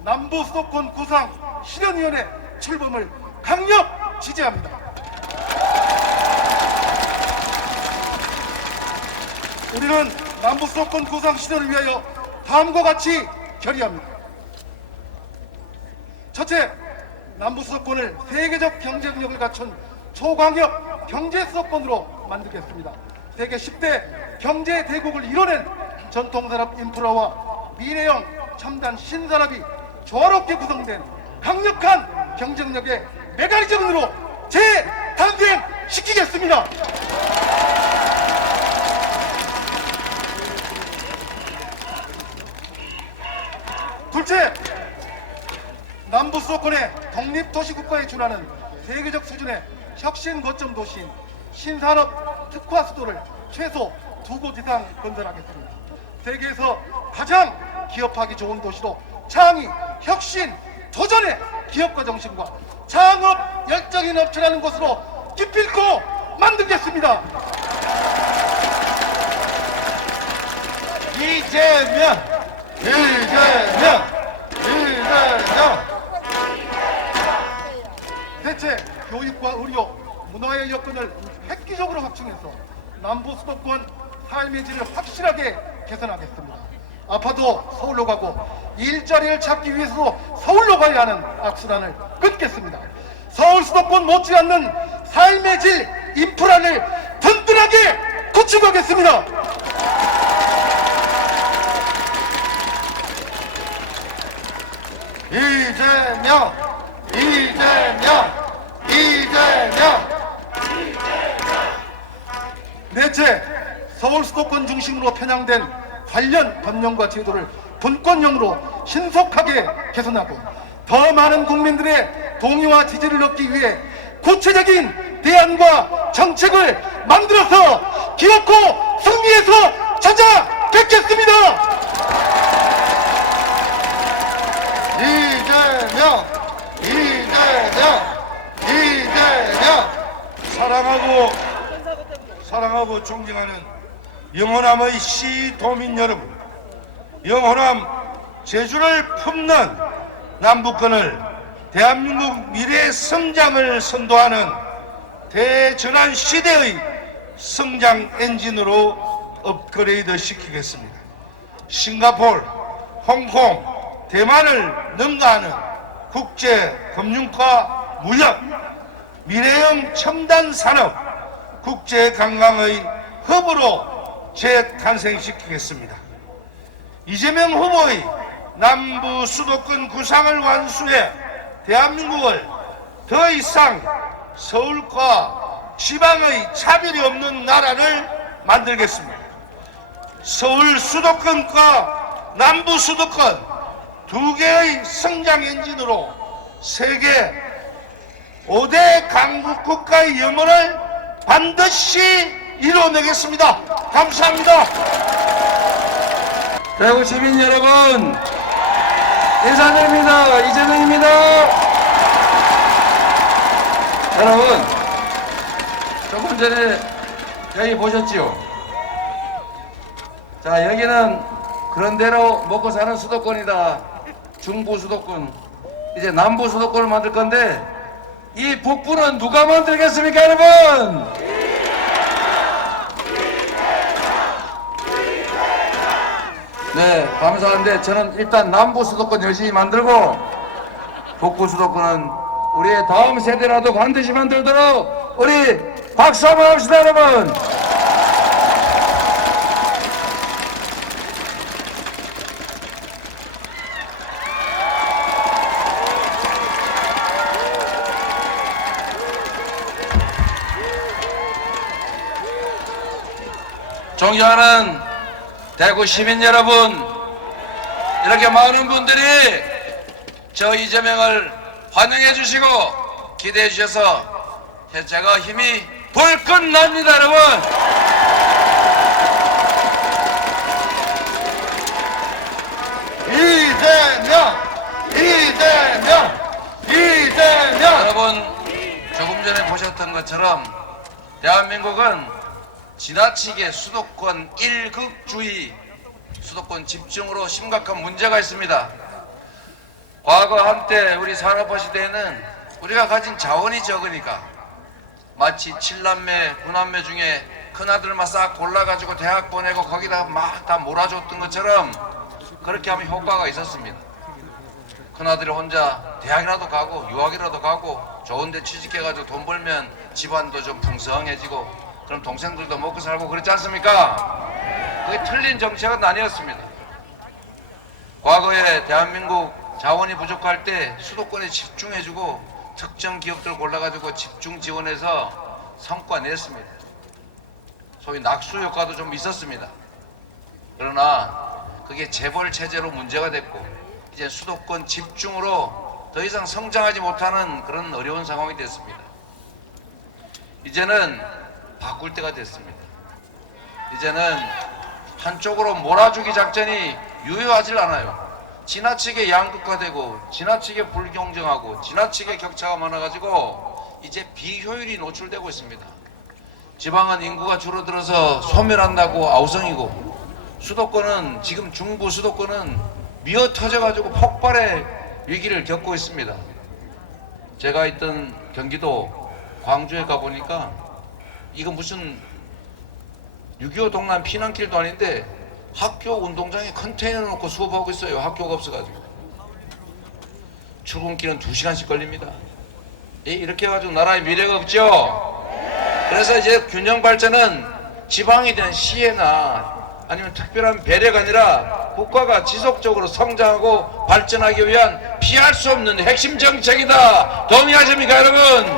남부수도권 구상 실현위원회 출범을 강력 지지합니다. 우리는 남부수도권 구상 실현을 위하여 다음과 같이 결의합니다. 첫째, 남부수도권을 세계적 경쟁력을 갖춘 초광역 경제수도권으로 만들겠습니다. 세계 10대 경제대국을 이뤄낸 전통산업 인프라와 미래형 첨단 신산업이 조화롭게 구성된 강력한 경쟁력의 메커니즘으로 재탄생시키겠습니다. 둘째, 남부수도권의 독립도시국가에 준하는 세계적 수준의 혁신 거점 도시인 신산업 특화 수도를 최소 2곳 이상 건설하겠습니다. 세계에서 가장 기업하기 좋은 도시로 창의, 혁신, 도전의 기업가 정신과 창업 열정이 넘쳐나는 곳으로 기필코 만들겠습니다. 이재명! 셋째, 교육과 의료, 문화의 여건을 획기적으로 확충해서 남부 수도권 삶의 질을 확실하게 개선하겠습니다. 아파도 서울로 가고 일자리를 찾기 위해서도 서울로 가야 하는 악순환을 끊겠습니다. 서울 수도권 못지않는 삶의 질 인프라를 든든하게 구축하겠습니다. 이재명! 넷째, 서울 수도권 중심으로 편향된 관련 법령과 제도를 분권형으로 신속하게 개선하고 더 많은 국민들의 동의와 지지를 얻기 위해 구체적인 대안과 정책을 만들어서 기어코 승리해서 찾아뵙겠습니다. 사랑하고 존경하는 영호남의 시도민 여러분, 영호남 제주를 품는 남북권을 대한민국 미래 성장을 선도하는 대전환 시대의 성장 엔진으로 업그레이드 시키겠습니다. 싱가포르, 홍콩, 대만을 능가하는 국제 금융과 무역, 미래형 첨단 산업, 국제 관광의 허브로 재탄생시키겠습니다. 이재명 후보의 남부 수도권 구상을 완수해 대한민국을 더 이상 서울과 지방의 차별이 없는 나라를 만들겠습니다. 서울 수도권과 남부 수도권 두 개의 성장 엔진으로 세계 5대 강국 국가의 영혼을 반드시 이뤄내겠습니다. 감사합니다. 대구 시민 여러분, 인사드립니다. 이재명입니다. 여러분, 조금 전에 여기 보셨지요? 자, 여기는 그런 대로 먹고 사는 수도권이다. 중부 수도권. 이제 남부 수도권을 만들 건데, 이 북부는 누가 만들겠습니까, 여러분? 네, 감사한데 저는 일단 남부 수도권 열심히 만들고 북부 수도권은 우리의 다음 세대라도 반드시 만들도록 우리 박수 한번 합시다, 여러분. 존경하는 대구 시민 여러분, 이렇게 많은 분들이 저 이재명을 환영해 주시고 기대해 주셔서 제가 힘이 불끈 납니다, 여러분. 이재명! 이재명! 여러분 조금 전에 보셨던 것처럼 대한민국은 지나치게 수도권 일극주의, 수도권 집중으로 심각한 문제가 있습니다. 과거 한때 우리 산업화 시대에는 우리가 가진 자원이 적으니까 마치 7남매, 9남매 중에 큰아들만 싹 골라가지고 대학 보내고 거기다 막 다 몰아줬던 것처럼 그렇게 하면 효과가 있었습니다. 큰아들이 혼자 대학이라도 가고 유학이라도 가고 좋은데 취직해가지고 돈 벌면 집안도 좀 풍성해지고 그럼 동생들도 먹고 살고 그렇지 않습니까? 그게 틀린 정책은 아니었습니다. 과거에 대한민국 자원이 부족할 때 수도권에 집중해주고 특정 기업들 골라가지고 집중 지원해서 성과 냈습니다. 소위 낙수 효과도 좀 있었습니다. 그러나 그게 재벌 체제로 문제가 됐고 이제 수도권 집중으로 더 이상 성장하지 못하는 그런 어려운 상황이 됐습니다. 이제는 바꿀 때가 됐습니다. 이제는 한쪽으로 몰아주기 작전이 유효하질 않아요. 지나치게 양극화되고 지나치게 불공정하고 지나치게 격차가 많아가지고 이제 비효율이 노출되고 있습니다. 지방은 인구가 줄어들어서 소멸한다고 아우성이고 수도권은 지금 중부 수도권은 미어 터져가지고 폭발의 위기를 겪고 있습니다. 제가 있던 경기도 광주에 가보니까 이거 무슨 6.25 동란 피난길도 아닌데 학교 운동장에 컨테이너 놓고 수업하고 있어요. 학교가 없어가지고. 출근길은 2시간씩 걸립니다. 이렇게 해가지고 나라의 미래가 없죠. 그래서 이제 균형 발전은 지방에 대한 시혜나 아니면 특별한 배려가 아니라 국가가 지속적으로 성장하고 발전하기 위한 피할 수 없는 핵심 정책이다. 동의하십니까, 여러분?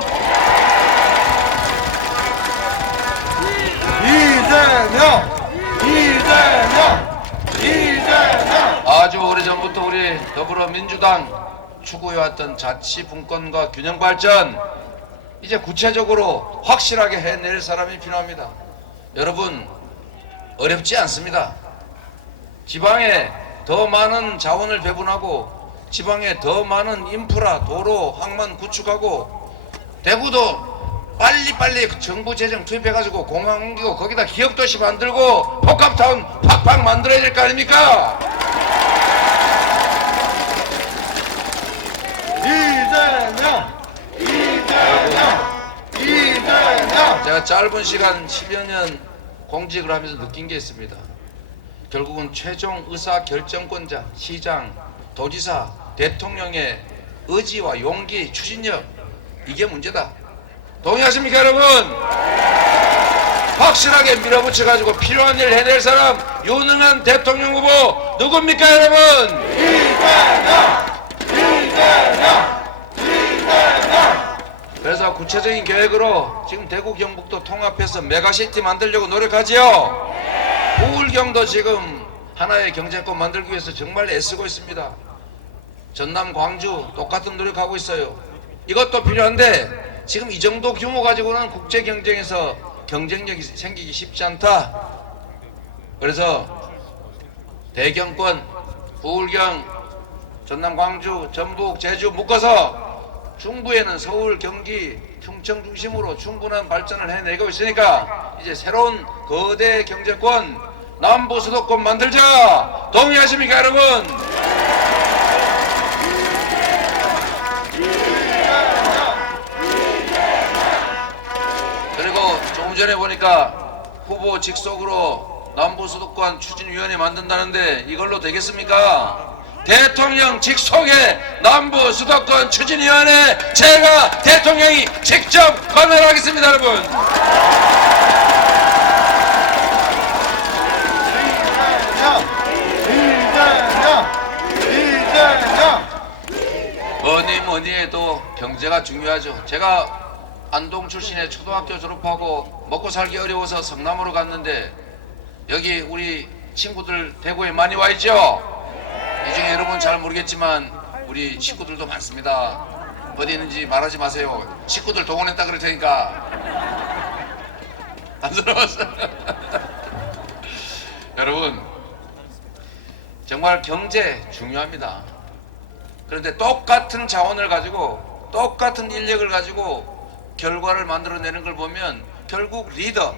이재명! 아주 오래전부터 우리 더불어민주당 추구해왔던 자치분권과 균형발전 이제 구체적으로 확실하게 해낼 사람이 필요합니다. 여러분 어렵지 않습니다. 지방에 더 많은 자원을 배분하고 지방에 더 많은 인프라, 도로, 항만 구축하고 대구도 빨리빨리 정부 재정 투입해가지고 공항 옮기고 거기다 기업도시 만들고 복합타운 팍팍 만들어야 될 거 아닙니까? 제가 짧은 시간 10여 년 공직을 하면서 느낀 게 있습니다. 결국은 최종 의사 결정권자, 시장, 도지사, 대통령의 의지와 용기, 추진력 이게 문제다. 동의하십니까, 여러분? 확실하게 밀어붙여가지고 필요한 일을 해낼 사람, 유능한 대통령 후보 누굽니까, 여러분? 그래서 구체적인 계획으로 지금 대구 경북도 통합해서 메가시티 만들려고 노력하지요. 부울경도 지금 하나의 경제권 만들기 위해서 정말 애쓰고 있습니다. 전남 광주 똑같은 노력하고 있어요. 이것도 필요한데 지금 이 정도 규모 가지고는 국제 경쟁에서 경쟁력이 생기기 쉽지 않다. 그래서 대경권, 부울경, 전남 광주, 전북, 제주 묶어서 중부에는 서울, 경기, 충청 중심으로 충분한 발전을 해내고 있으니까 이제 새로운 거대 경제권, 남부 수도권 만들자. 동의하십니까, 여러분? 그리고 조금 전에 보니까 후보 직속으로 남부 수도권 추진위원회 만든다는데 이걸로 되겠습니까? 대통령 직속의 남부 수도권 추진위원회 제가 대통령이 직접 관할하겠습니다, 여러분. 뭐니 해도 경제가 중요하죠. 제가 안동 출신의 초등학교 졸업하고 먹고 살기 어려워서 성남으로 갔는데 여기 우리 친구들 대구에 많이 와 있죠. 이 중에 여러분 잘 모르겠지만 우리 식구들도 많습니다. 어디 있는지 말하지 마세요. 식구들 동원했다 그럴 테니까. 안쓰러웠어요. 여러분 정말 경제 중요합니다. 그런데 똑같은 자원을 가지고 똑같은 인력을 가지고 결과를 만들어내는 걸 보면 결국 리더,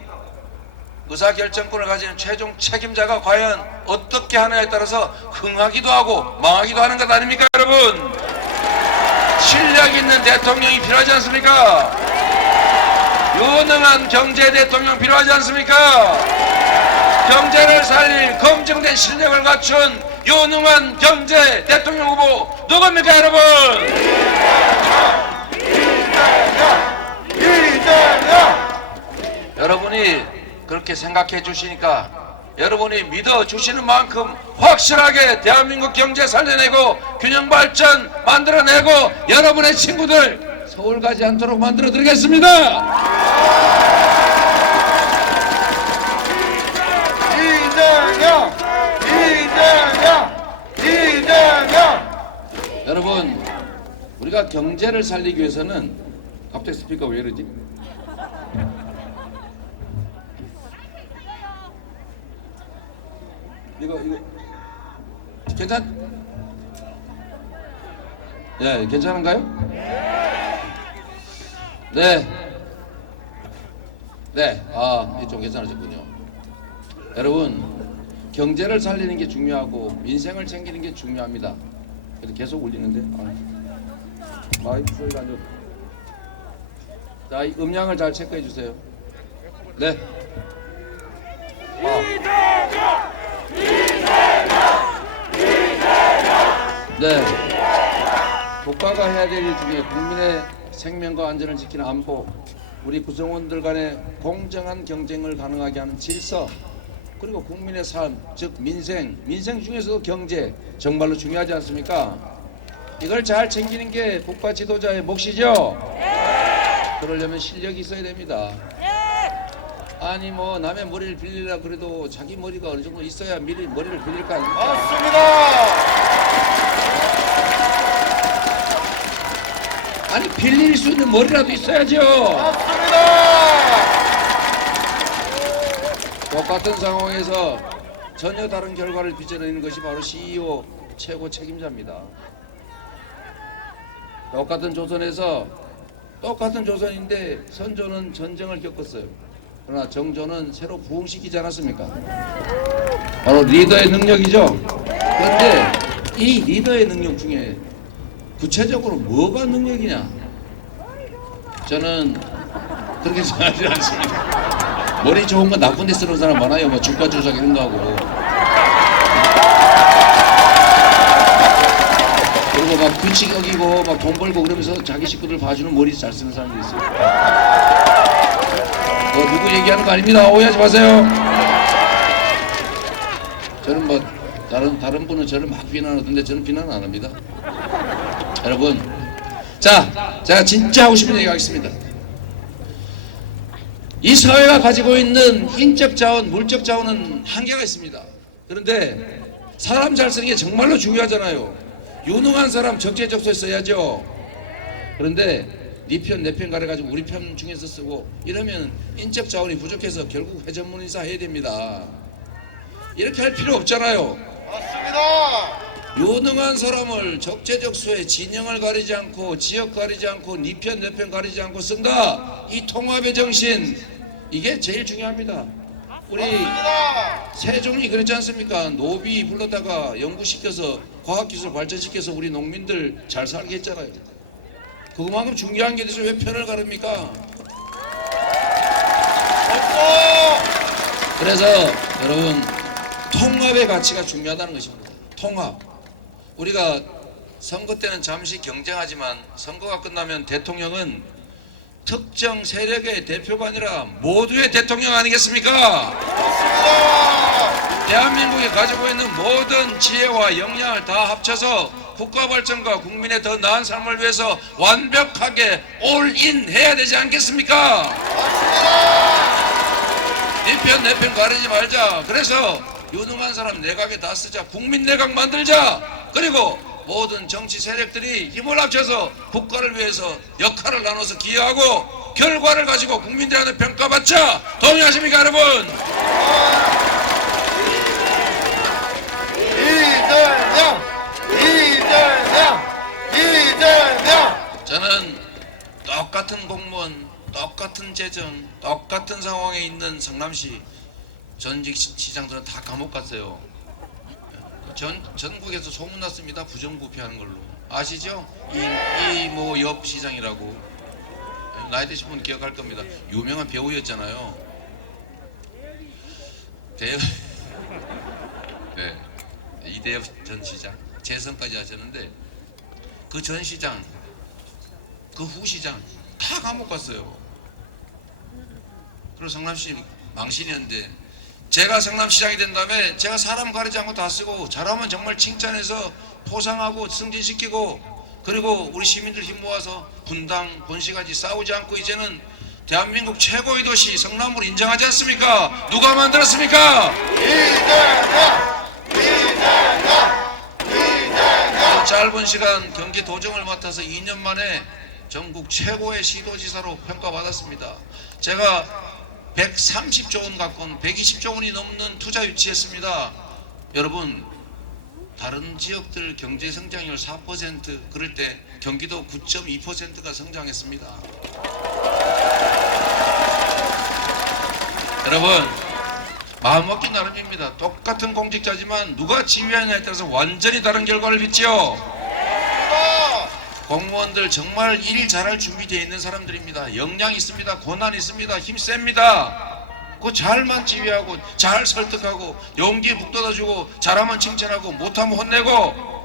의사결정권을 가지는 최종 책임자가 과연 어떻게 하느냐에 따라서 흥하기도 하고 망하기도 하는 것 아닙니까 여러분? 실력 있는 대통령이 필요하지 않습니까? 유능한 경제 대통령 필요하지 않습니까? 경제를 살릴 검증된 실력을 갖춘 유능한 경제 대통령 후보 누굽니까 여러분? 여러분이 그렇게 생각해 주시니까, 여러분이 믿어 주시는 만큼 확실하게 대한민국 경제 살려내고 균형 발전 만들어내고 여러분의 친구들 서울 가지 않도록 만들어 드리겠습니다. 여러분, 우리가 경제를 살리기 위해서는, 갑자기 스피커 왜 이러지? 이거 네, 괜찮은가요? 네, 좀 괜찮으셨군요. 여러분, 경제를 살리는 게 중요하고 민생을 챙기는 게 중요합니다. 그래도 계속 울리는데. 소리가 안 좋. 자, 이 음량을 잘 체크해 주세요. 네. 네. 국가가 해야 될 일 중에 국민의 생명과 안전을 지키는 안보, 우리 구성원들 간의 공정한 경쟁을 가능하게 하는 질서, 그리고 국민의 삶, 즉 민생 중에서도 경제 정말로 중요하지 않습니까? 이걸 잘 챙기는 게 국가 지도자의 몫이죠. 그러려면 실력이 있어야 됩니다. 아니 뭐 남의 머리를 빌리려 그래도 자기 머리가 어느 정도 있어야 미리 머리를 빌릴 거 아닙니까? 맞습니다. 아니 빌릴 수 있는 머리라도 있어야죠. 맞습니다. 똑같은 상황에서 전혀 다른 결과를 빚어내는 것이 바로 CEO 최고 책임자입니다. 똑같은 조선인데 선조는 전쟁을 겪었어요. 그러나 정조는 새로 부흥시키지 않았습니까? 바로 리더의 능력이죠. 그런데 이 리더의 능력 중에 구체적으로 뭐가 능력이냐? 저는 그렇게 생각하지 않습니다. 머리 좋은 거 나쁜 데 쓰는 사람 많아요. 뭐 주가 조작 이런 거 하고. 그리고 막 규칙 어기고 막 돈 벌고 그러면서 자기 식구들 봐주는 머리 잘 쓰는 사람들이 있어요. 누구 얘기하는 거 아닙니다. 오해하지 마세요. 저는 뭐 다른 분은 저를 막 비난하던데 저는 비난 안 합니다. 여러분, 자, 제가 진짜 하고 싶은 얘기 하겠습니다. 이 사회가 가지고 있는 인적 자원, 물적 자원은 한계가 있습니다. 그런데 사람 잘 쓰는 게 정말로 중요하잖아요. 유능한 사람 적재적소에 써야죠. 그런데 네 편 내 편 가려가지고 우리 편 중에서 쓰고 이러면 인적 자원이 부족해서 결국 회전문 인사 해야 됩니다. 이렇게 할 필요 없잖아요. 맞습니다. 유능한 사람을 적재적소에 진영을 가리지 않고 지역 가리지 않고 네 편 내 편 가리지 않고 쓴다. 이 통합의 정신, 이게 제일 중요합니다. 우리 세종이 그랬지 않습니까? 노비 불러다가 연구시켜서 과학기술 발전시켜서 우리 농민들 잘 살게 했잖아요. 그만큼 중요한 게 돼서 왜 편을 가릅니까? 그래서 여러분, 통합의 가치가 중요하다는 것입니다. 통합. 우리가 선거 때는 잠시 경쟁하지만 선거가 끝나면 대통령은 특정 세력의 대표가 아니라 모두의 대통령 아니겠습니까? 대한민국이 가지고 있는 모든 지혜와 역량을 다 합쳐서 국가 발전과 국민의 더 나은 삶을 위해서 완벽하게 올인 해야 되지 않겠습니까? 네 편 내 편 가리지 말자. 그래서 유능한 사람 내각에 다 쓰자. 국민 내각 만들자. 그리고 모든 정치 세력들이 힘을 합쳐서 국가를 위해서 역할을 나눠서 기여하고 결과를 가지고 국민들한테 평가받자. 동의하십니까 여러분? 이재명! 저는 똑같은 공무원, 똑같은 재정, 똑같은 상황에 있는 성남시 전직 시장들은 다 감옥 갔어요. 전국에서 소문났습니다. 부정부패하는 걸로. 아시죠? 뭐 옆 시장이라고. 나이 드신 분 기억할 겁니다. 유명한 배우였잖아요. 네. 이대엽 전 시장 재선까지 하셨는데 그 전 시장, 그 후 시장 다 감옥 갔어요. 그리고 성남시 망신이었는데 제가 성남시장이 된 다음에 제가 사람 가리지 않고 다 쓰고 잘하면 정말 칭찬해서 포상하고 승진시키고 그리고 우리 시민들 힘 모아서 분당, 본시까지 싸우지 않고 이제는 대한민국 최고의 도시 성남을 인정하지 않습니까? 누가 만들었습니까? 짧은 시간 경기 도정을 맡아서 2년 만에 전국 최고의 시도지사로 평가받았습니다. 제가 130조 원 가까운 120조 원이 넘는 투자 유치했습니다. 여러분, 다른 지역들 경제 성장률 4% 그럴 때 경기도 9.2%가 성장했습니다. 여러분, 마음 먹기 나름입니다. 똑같은 공직자지만 누가 지휘하냐에 따라서 완전히 다른 결과를 빚지요. 공무원들 정말 일 잘할 준비되어 있는 사람들입니다. 역량 있습니다. 권한 있습니다. 힘 셉니다. 그 잘만 지휘하고 잘 설득하고 용기에 북돋아주고 잘하면 칭찬하고 못하면 혼내고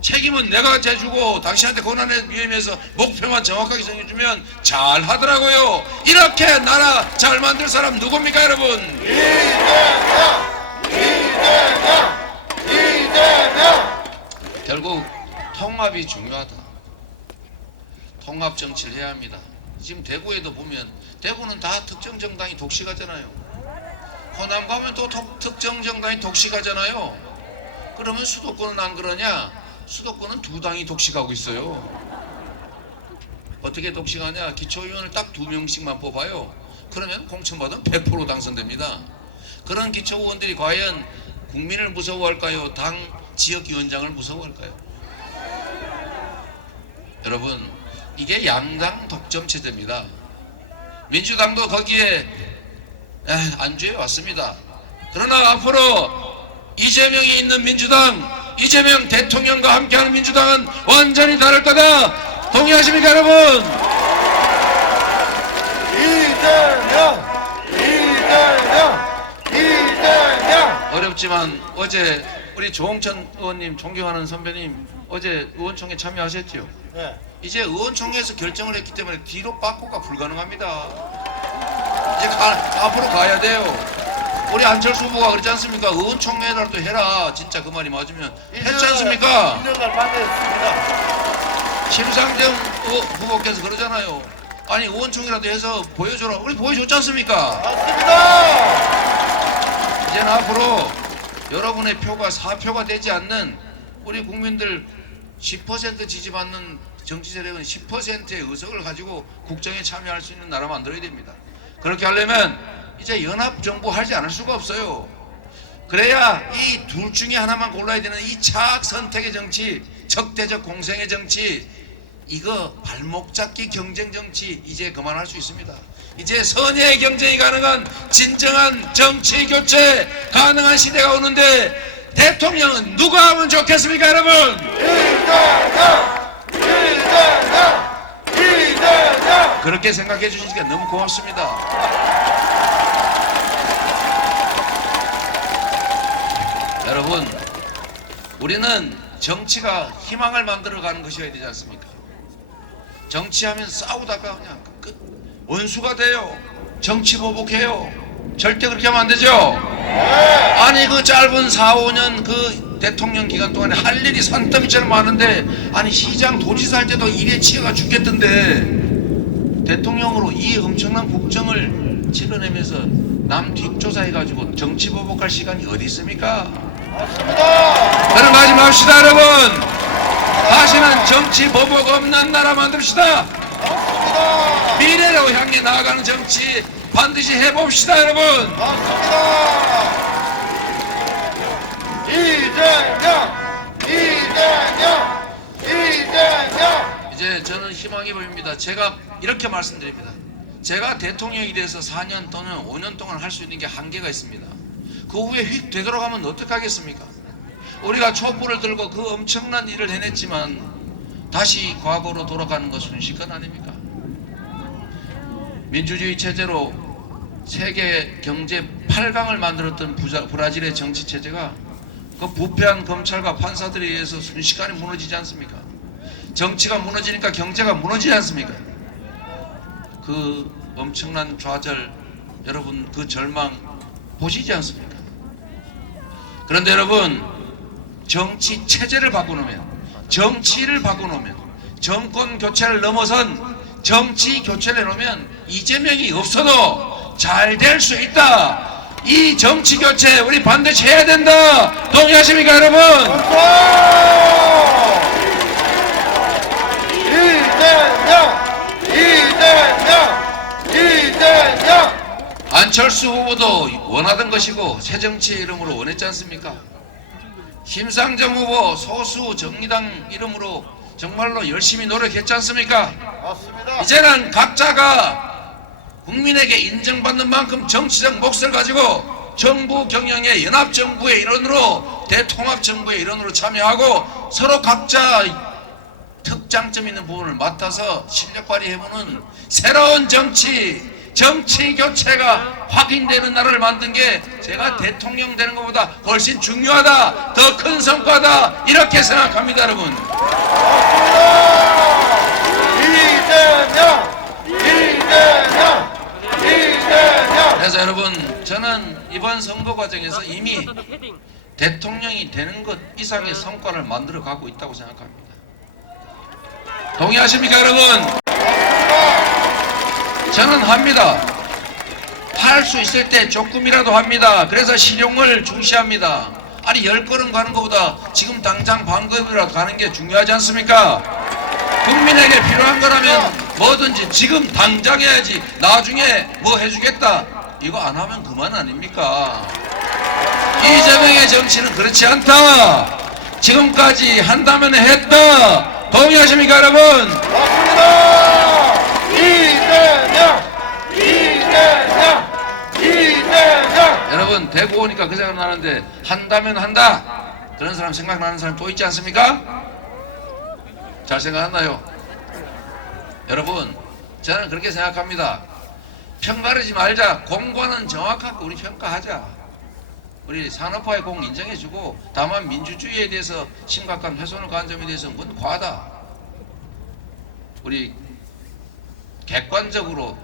책임은 내가 져주고 당신한테 권한에 위임해서 목표만 정확하게 정해주면 잘 하더라고요. 이렇게 나라 잘 만들 사람 누굽니까 여러분? 이재명! 결국 통합이 중요하다. 통합 정치를 해야 합니다. 지금 대구에도 보면 대구는 다 특정 정당이 독식하잖아요. 호남 가면 또 특정 정당이 독식하잖아요. 그러면 수도권은 안 그러냐? 수도권은 두 당이 독식하고 있어요. 어떻게 독식하냐? 기초의원을 딱 2명씩만 뽑아요. 그러면 공천받으면 100% 당선됩니다. 그런 기초의원들이 과연 국민을 무서워할까요? 당 지역위원장을 무서워할까요? 여러분, 이게 양당 독점 체제입니다. 민주당도 거기에 안주해 왔습니다. 그러나 앞으로 이재명이 있는 민주당, 이재명 대통령과 함께하는 민주당은 완전히 다를 거다. 동의하십니까 여러분? 이재명! 어렵지만 어제 우리 조홍천 의원님, 존경하는 선배님, 어제 의원총회 참여하셨죠? 네. 이제 의원총회에서 결정을 했기 때문에 뒤로 빠꾸가 불가능합니다. 이제 앞으로 가야 돼요. 우리 안철수 후보가 그러지 않습니까? 의원총회라도 해라. 진짜 그 말이 맞으면 했지 않습니까? 1년간 반대했습니다. 심상정 후보께서 그러잖아요. 아니 의원총회라도 해서 보여줘라. 우리 보여줬지 않습니까? 맞습니다. 이제는 앞으로 여러분의 표가 4표가 되지 않는 우리 국민들 10% 지지받는 정치 세력은 10%의 의석을 가지고 국정에 참여할 수 있는 나라 만들어야 됩니다. 그렇게 하려면 이제 연합정부 하지 않을 수가 없어요. 그래야 이 둘 중에 하나만 골라야 되는 이 차악 선택의 정치, 적대적 공생의 정치, 이거 발목 잡기 경쟁 정치 이제 그만할 수 있습니다. 이제 선의의 경쟁이 가능한 진정한 정치 교체 가능한 시대가 오는데 대통령은 누가 하면 좋겠습니까 여러분? 이재명! 그렇게 생각해 주시니까 너무 고맙습니다. 여러분, 우리는 정치가 희망을 만들어가는 것이어야 되지 않습니까? 정치하면 싸우다가 그냥 끝 원수가 돼요. 정치 보복해요. 절대 그렇게 하면 안 되죠? 아니 그 짧은 4, 5년 그 대통령 기간 동안에 할 일이 산더미처럼 많은데 아니 시장 도지사 할 때도 일에 치여가 죽겠던데 대통령으로 이 엄청난 국정을 치러내면서 남 뒷조사해가지고 정치 보복할 시간이 어디 있습니까? 맞습니다. 그럼 하지 맙시다 여러분. 다시는 정치 보복 없는 나라 만듭시다. 맞습니다. 미래로 향해 나아가는 정치 반드시 해봅시다 여러분. 맞습니다. 이재명! 이재명! 이재명! 이제 저는 희망이 보입니다. 제가 이렇게 말씀드립니다. 제가 대통령이 돼서 4년 또는 5년 동안 할 수 있는 게 한계가 있습니다. 그 후에 휙 되돌아가면 어떡하겠습니까? 우리가 촛불을 들고 그 엄청난 일을 해냈지만 다시 과거로 돌아가는 것은 순식간 아닙니까? 민주주의 체제로 세계 경제 8강을 만들었던 브라질의 정치 체제가 그 부패한 검찰과 판사들에 의해서 순식간에 무너지지 않습니까? 정치가 무너지니까 경제가 무너지지 않습니까? 그 엄청난 좌절, 여러분 그 절망 보시지 않습니까? 그런데 여러분, 정치 체제를 바꿔놓으면, 정치를 바꿔놓으면, 정권 교체를 넘어선 정치 교체를 해놓으면 이재명이 없어도 잘 될 수 있다. 이 정치 교체 우리 반드시 해야 된다. 동의하십니까 여러분? 이재명! 안철수 후보도 원하던 것이고 새정치의 이름으로 원했지 않습니까? 심상정 후보 소수 정의당 이름으로 정말로 열심히 노력했지 않습니까? 맞습니다. 이제는 각자가 국민에게 인정받는 만큼 정치적 몫을 가지고 정부 경영의 연합정부의 일원으로 대통합정부의 일원으로 참여하고 서로 각자 특장점 있는 부분을 맡아서 실력 발휘해보는 새로운 정치 교체가 확인되는 나라를 만든 게 제가 대통령 되는 것보다 훨씬 중요하다, 더 큰 성과다, 이렇게 생각합니다 여러분. 그래서 여러분, 저는 이번 선거 과정에서 이미 대통령이 되는 것 이상의 성과를 만들어 가고 있다고 생각합니다. 동의하십니까 여러분? 저는 합니다. 할 수 있을 때 조금이라도 합니다. 그래서 실용을 중시합니다. 아니 10걸음 가는 것보다 지금 당장 반걸음이라도 가는 게 중요하지 않습니까? 국민에게 필요한 거라면 뭐든지 지금 당장 해야지 나중에 뭐 해주겠다 이거 안 하면 그만 아닙니까? 이재명의 정치는 그렇지 않다. 지금까지 한다면 했다. 동의하십니까 여러분? 맞습니다. 이재명! 여러분 대구 오니까 그 생각 나는데 한다면 한다 그런 사람 생각나는 사람 또 있지 않습니까? 잘 생각하나요? 여러분 저는 그렇게 생각합니다. 평가하지 말자. 공과는 정확하게 우리 평가하자. 우리 산업화의 공 인정해주고 다만 민주주의에 대해서 심각한 훼손을 가한 점에 대해서는 그건 과하다. 우리 객관적으로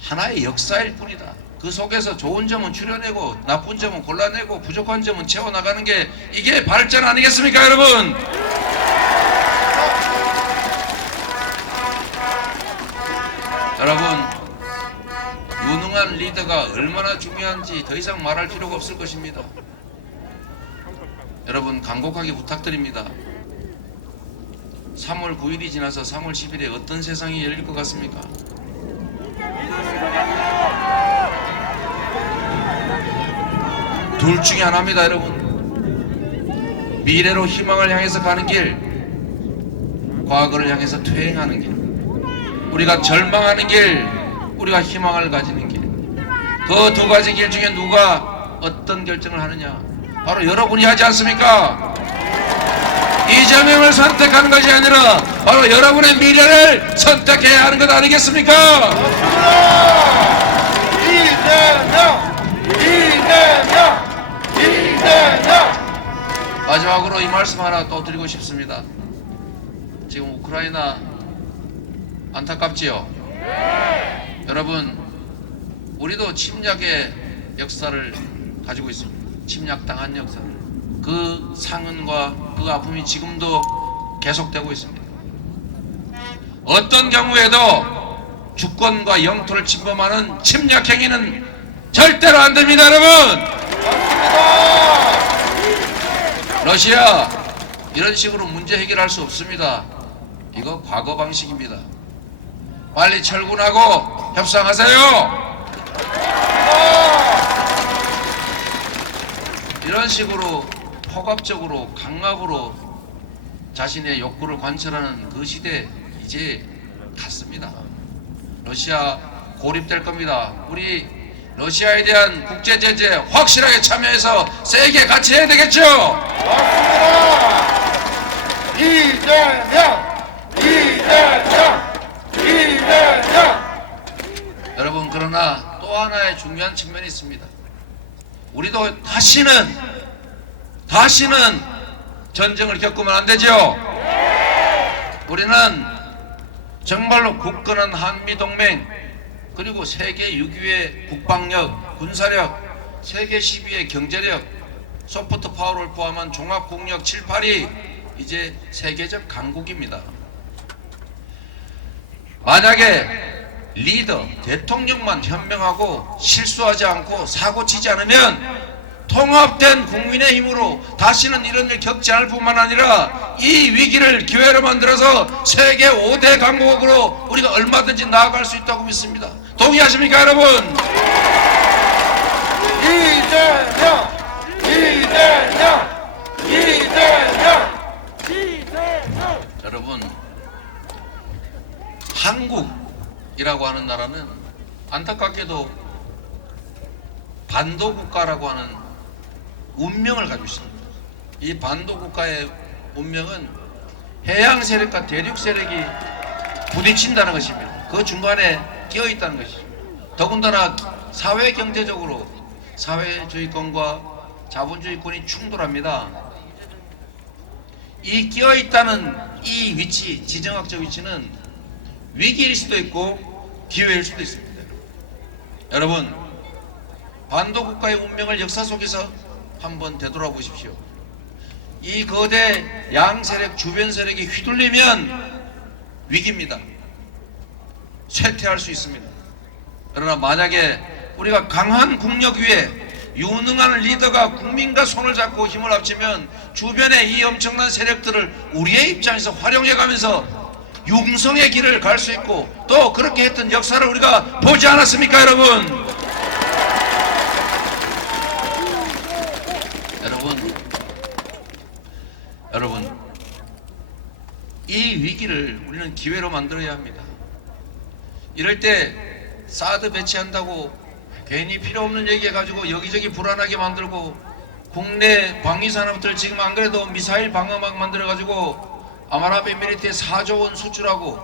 하나의 역사일 뿐이다. 그 속에서 좋은 점은 줄여내고 나쁜 점은 골라내고 부족한 점은 채워나가는 게 이게 발전 아니겠습니까 여러분? 여러분 유능한 리더가 얼마나 중요한지 더 이상 말할 필요가 없을 것입니다. 여러분 간곡하게 부탁드립니다. 3월 9일이 지나서 3월 10일에 어떤 세상이 열릴 것 같습니까? 둘 중에 하나입니다 여러분. 미래로 희망을 향해서 가는 길, 과거를 향해서 퇴행하는 길, 우리가 절망하는 길, 우리가 희망을 가지는 길. 그 두 가지 길 중에 누가 어떤 결정을 하느냐, 바로 여러분이 하지 않습니까? 이재명을 선택하는 것이 아니라 바로 여러분의 미래를 선택해야 하는 것 아니겠습니까? 이재명! 마지막으로 이 말씀 하나 또 드리고 싶습니다. 지금 우크라이나 안타깝지요? 여러분 우리도 침략의 역사를 가지고 있습니다. 침략당한 역사를. 그 상흔과 그 아픔이 지금도 계속되고 있습니다. 어떤 경우에도 주권과 영토를 침범하는 침략 행위는 절대로 안 됩니다 여러분. 러시아 이런 식으로 문제 해결할 수 없습니다. 이거 과거 방식입니다. 빨리 철군하고 협상하세요. 이런 식으로 폭압적으로 강압으로 자신의 욕구를 관철하는 그 시대 이제 갔습니다. 러시아 고립될 겁니다. 우리 러시아에 대한 국제 제재 확실하게 참여해서 세게 같이 해야 되겠죠? 맞습니다. 이재명! 여러분, 그러나 또 하나의 중요한 측면이 있습니다. 우리도 다시는 전쟁을 겪으면 안 되죠? 우리는 정말로 굳건한 한미동맹, 그리고 세계 6위의 국방력, 군사력, 세계 10위의 경제력, 소프트 파워를 포함한 종합국력 7, 8이 이제 세계적 강국입니다. 만약에 리더, 대통령만 현명하고 실수하지 않고 사고치지 않으면 통합된 국민의 힘으로 다시는 이런 일 겪지 않을 뿐만 아니라 이 위기를 기회로 만들어서 세계 5대 강국으로 우리가 얼마든지 나아갈 수 있다고 믿습니다. 동의하십니까, 여러분? 여러분, 한국이라고 하는 나라는 안타깝게도 반도 국가라고 하는 운명을 가지고 있습니다. 이 반도 국가의 운명은 해양 세력과 대륙 세력이 부딪힌다는 것입니다. 그 중간에 끼어 있다는 것이죠. 더군다나 사회 경제적으로 사회주의권과 자본주의권이 충돌합니다. 이 끼어 있다는 이 위치, 지정학적 위치는 위기일 수도 있고 기회일 수도 있습니다. 여러분, 반도 국가의 운명을 역사 속에서 한번 되돌아보십시오. 이 거대 양세력, 주변 세력이 휘둘리면 위기입니다. 쇠퇴할 수 있습니다. 그러나 만약에 우리가 강한 국력 위에 유능한 리더가 국민과 손을 잡고 힘을 합치면 주변의 이 엄청난 세력들을 우리의 입장에서 활용해가면서 융성의 길을 갈 수 있고, 또 그렇게 했던 역사를 우리가 보지 않았습니까, 여러분? 여러분, 이 위기를 우리는 기회로 만들어야 합니다. 이럴 때 사드 배치한다고 괜히 필요 없는 얘기해가지고 여기저기 불안하게 만들고, 국내 방위산업들 지금 안 그래도 미사일 방어막 만들어가지고 아랍에미리트에 4조 원 수출하고,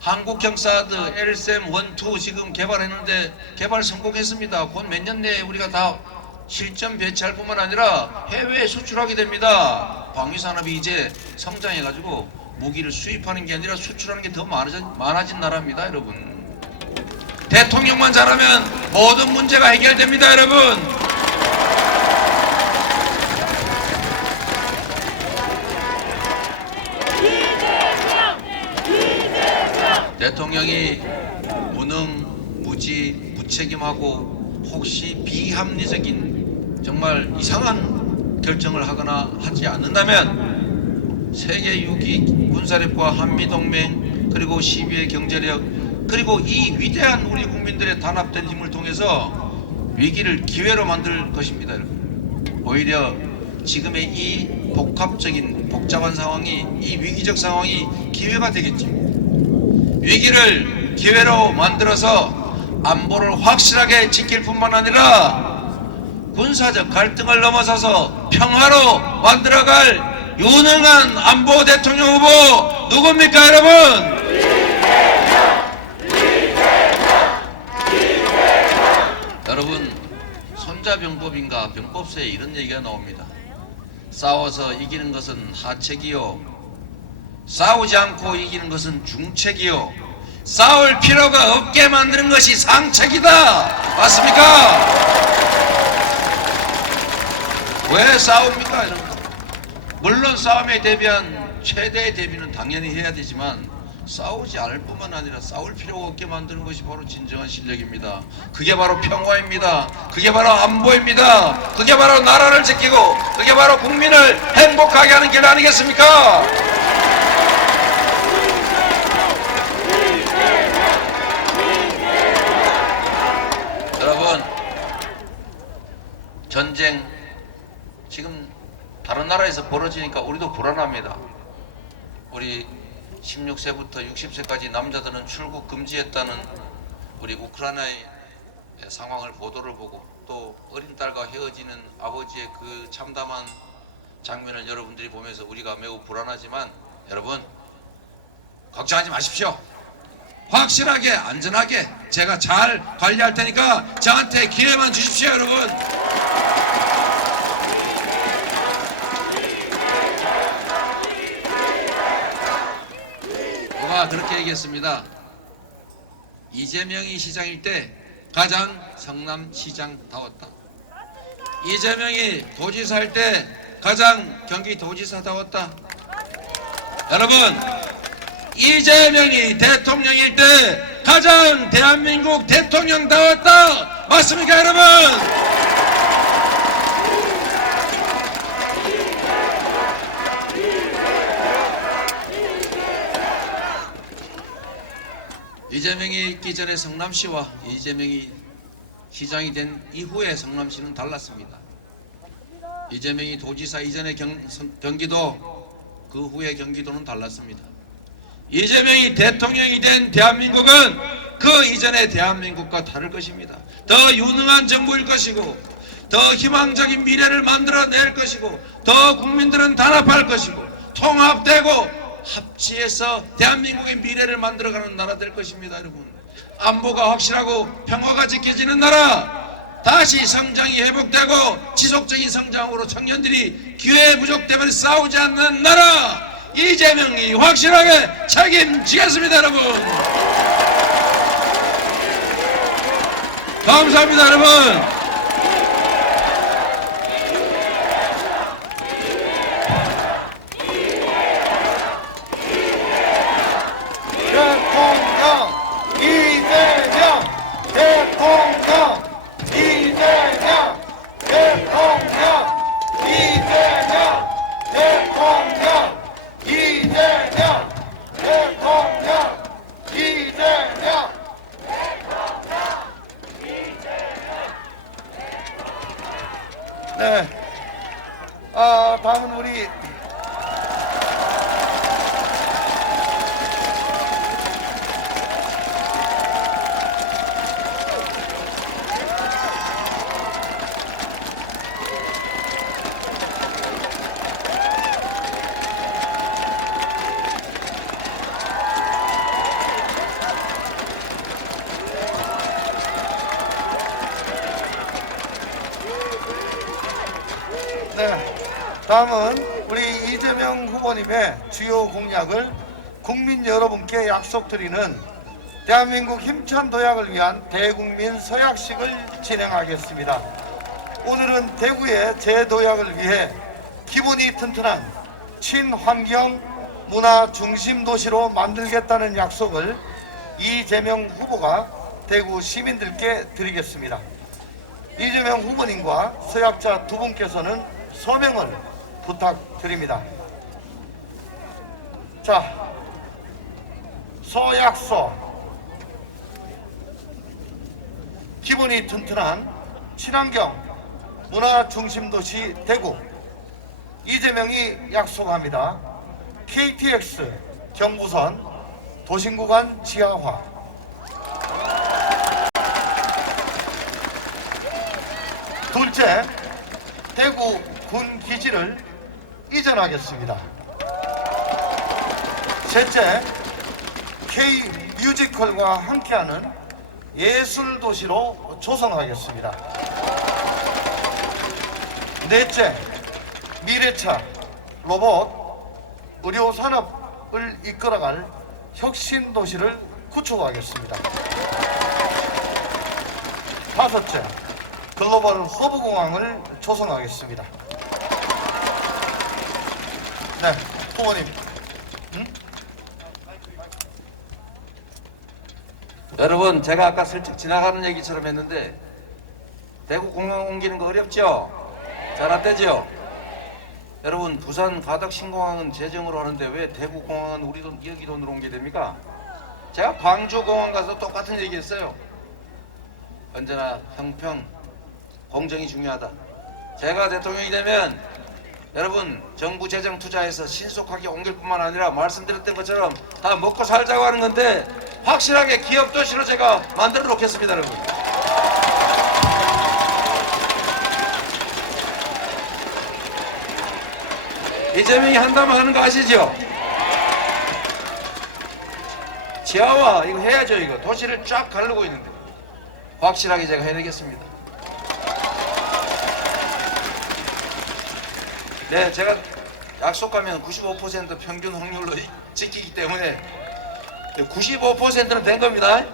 한국형 사드 LSM 1, 2 지금 개발했는데 개발 성공했습니다. 곧 몇 년 내에 우리가 다 실전 배치할 뿐만 아니라 해외에 수출하게 됩니다. 방위산업이 이제 성장해가지고 무기를 수입하는 게 아니라 수출하는 게 더 많아진 나라입니다, 여러분. 대통령만 잘하면 모든 문제가 해결됩니다, 여러분. 대통령이 무능, 무지, 무책임하고 혹시 비합리적인 정말 이상한 결정을 하거나 하지 않는다면 세계 6위 군사력과 한미동맹, 그리고 12의 경제력, 그리고 이 위대한 우리 국민들의 단합된 힘을 통해서 위기를 기회로 만들 것입니다, 여러분. 오히려 지금의 이 복잡한 상황이, 이 위기적 상황이 기회가 되겠죠. 위기를 기회로 만들어서 안보를 확실하게 지킬 뿐만 아니라 군사적 갈등을 넘어서서 평화로 만들어갈 유능한 안보 대통령 후보 누굽니까, 여러분? 여러분, 손자병법인가 병법서에 이런 얘기가 나옵니다. 싸워서 이기는 것은 하책이요, 싸우지 않고 이기는 것은 중책이요, 싸울 필요가 없게 만드는 것이 상책이다. 맞습니까? 왜 싸웁니까, 여러분? 물론 싸움에 대비한 최대의 대비는 당연히 해야 되지만 싸우지 않을 뿐만 아니라 싸울 필요가 없게 만드는 것이 바로 진정한 실력입니다. 그게 바로 평화입니다. 그게 바로 안보입니다. 그게 바로 나라를 지키고, 그게 바로 국민을 행복하게 하는 길 아니겠습니까? 여러분, 전쟁 지금 다른 나라에서 벌어지니까 우리도 불안합니다. 우리 16세부터 60세까지 남자들은 출국 금지했다는 우리 우크라이나의 상황을 보도를 보고 또 어린 딸과 헤어지는 아버지의 그 참담한 장면을 여러분들이 보면서 우리가 매우 불안하지만 여러분 걱정하지 마십시오. 확실하게 안전하게 제가 잘 관리할 테니까 저한테 기회만 주십시오 여러분. 누가 그렇게 얘기했습니다. 이재명이 시장일 때 가장 성남시장다웠다. 이재명이 도지사일 때 가장 경기도지사다웠다. 여러분 이재명이 대통령일 때 가장 대한민국 대통령다웠다. 맞습니까 여러분? 이재명이 있기 전에 성남시와 이재명이 시장이 된 이후에 성남시는 달랐습니다. 이재명이 도지사 이전의 경기도 그 후에 경기도는 달랐습니다. 이재명이 대통령이 된 대한민국은 그 이전의 대한민국과 다를 것입니다. 더 유능한 정부일 것이고 더 희망적인 미래를 만들어낼 것이고 더 국민들은 단합할 것이고 통합되고 합치해서 대한민국의 미래를 만들어가는 나라 될 것입니다. 여러분 안보가 확실하고 평화가 지켜지는 나라, 다시 성장이 회복되고 지속적인 성장으로 청년들이 기회 부족 때문에 싸우지 않는 나라, 이재명이 확실하게 책임지겠습니다. 여러분 감사합니다. 여러분 네. 다음은 우리 다음은 우리 이재명 후보님의 주요 공약을 국민 여러분께 약속드리는 대한민국 힘찬 도약을 위한 대국민 서약식을 진행하겠습니다. 오늘은 대구의 재도약을 위해 기본이 튼튼한 친환경 문화 중심 도시로 만들겠다는 약속을 이재명 후보가 대구 시민들께 드리겠습니다. 이재명 후보님과 서약자 두 분께서는 서명을 부탁드립니다. 자, 서약서. 기본이 튼튼한 친환경 문화 중심 도시 대구. 이재명이 약속합니다. KTX 경부선 도심구간 지하화. 둘째, 대구 군 기지를 이전하겠습니다. 셋째, K 뮤지컬과 함께하는 예술 도시로 조성하겠습니다. 넷째, 미래차, 로봇, 의료 산업을 이끌어갈 혁신 도시를 구축하겠습니다. 다섯째, 글로벌 허브 공항을 조성하겠습니다. 네, 후보님. 여러분 제가 아까 슬쩍 지나가는 얘기처럼 했는데 대구 공항 옮기는 거 어렵죠? 잘 안 되죠? 여러분 부산 가덕 신공항은 재정으로 하는데 왜 대구 공항은 우리 돈 여기 돈으로 옮기게 됩니까? 제가 광주 공항 가서 똑같은 얘기 했어요. 언제나 형평 공정이 중요하다. 제가 대통령이 되면 여러분 정부 재정 투자해서 신속하게 옮길 뿐만 아니라 말씀드렸던 것처럼 다 먹고 살자고 하는 건데 확실하게 기업 도시로 제가 만들어 놓겠습니다, 여러분. 이재명이 한다면 하는 거 아시죠? 지하화 이거 해야죠. 이거 도시를 쫙 가르고 있는데 확실하게 제가 해내겠습니다. 네, 제가 약속하면 95% 평균 확률로 지키기 때문에 95%는 된 겁니다.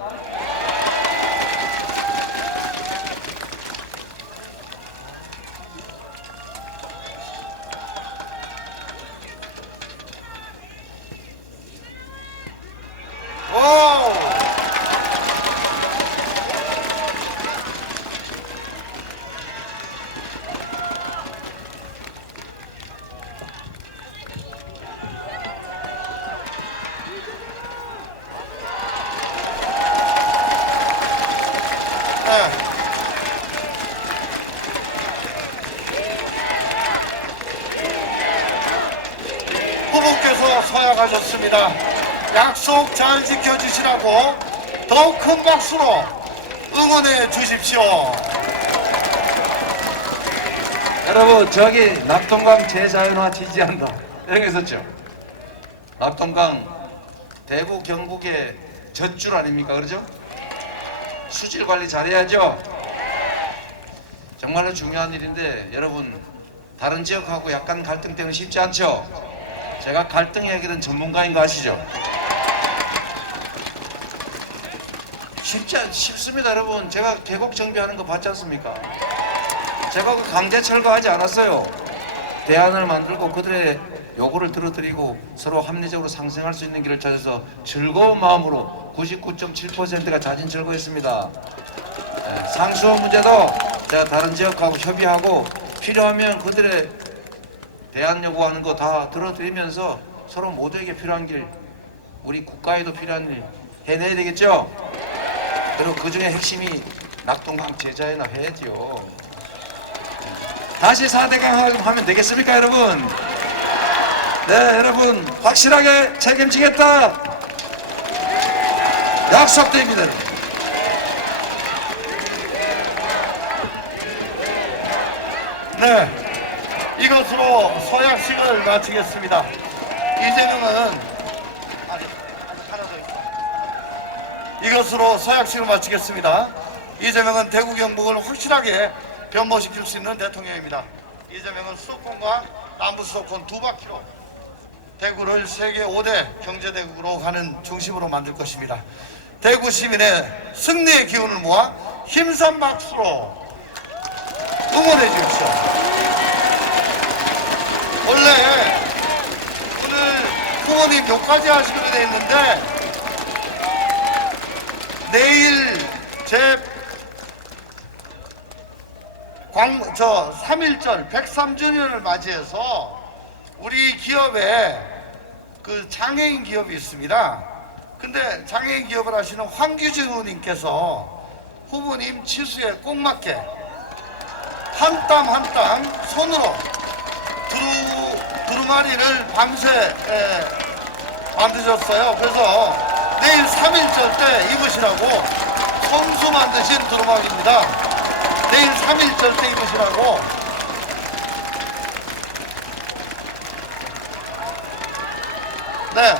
후보께서 서약하셨습니다. 약속 잘 지켜주시라고 더 큰 박수로 응원해 주십시오. 여러분 저기 낙동강 재자연화 지지한다 이런 거 있었죠. 낙동강 대구 경북의 젖줄 아닙니까? 그러죠? 수질 관리 잘해야죠. 정말로 중요한 일인데 여러분 다른 지역하고 약간 갈등 때문에 쉽지 않죠? 제가 갈등 해결은 전문가인 거 아시죠? 쉽습니다 여러분. 제가 계곡 정비하는 거 봤지 않습니까? 제가 그 강제 철거하지 않았어요. 대안을 만들고 그들의 요구를 들어드리고 서로 합리적으로 상생할 수 있는 길을 찾아서 즐거운 마음으로 99.7%가 자진 철거했습니다. 상수원 문제도 제가 다른 지역하고 협의하고 필요하면 그들의 대안 요구하는 거 다 들어드리면서 서로 모두에게 필요한 길, 우리 국가에도 필요한 일 해내야 되겠죠? 그리고 그 중에 핵심이 낙동강 재자연화 해야죠. 다시 4대강 하면 되겠습니까 여러분? 네 여러분 확실하게 책임지겠다 약속드립니다. 네, 이것으로 서약식을 마치겠습니다. 이것으로 서약식을 마치겠습니다. 이재명은 대구 경북을 확실하게 변모시킬 수 있는 대통령입니다. 이재명은 수도권과 남부 수도권 두 바퀴로 대구를 세계 5대 경제대국으로 가는 중심으로 만들 것입니다. 대구 시민의 승리의 기운을 모아 힘찬 박수로 응원해 주십시오. 원래 오늘 후보님 욕까지 하시기로 되어 있는데 내일 제 3.1절 103주년을 맞이해서 우리 기업에 그 장애인 기업이 있습니다. 근데 장애인 기업을 하시는 황규진 의원님께서 후보님 치수에 꼭 맞게 한 땀 한 땀 손으로 두루마리를 밤새 만드셨어요. 그래서 내일 3.1절 때 입으시라고 손수 만드신 두루마리입니다. 내일 3.1절 때 입으시라고. 네.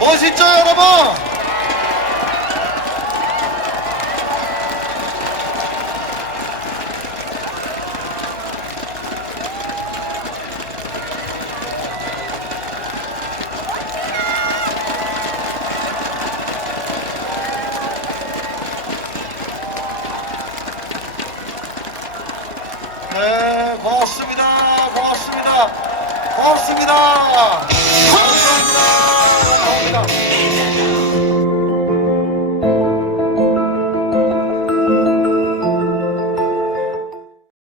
멋있죠 여러분? 네, 고맙습니다. 고맙습니다. 고맙습니다. 감사합니다.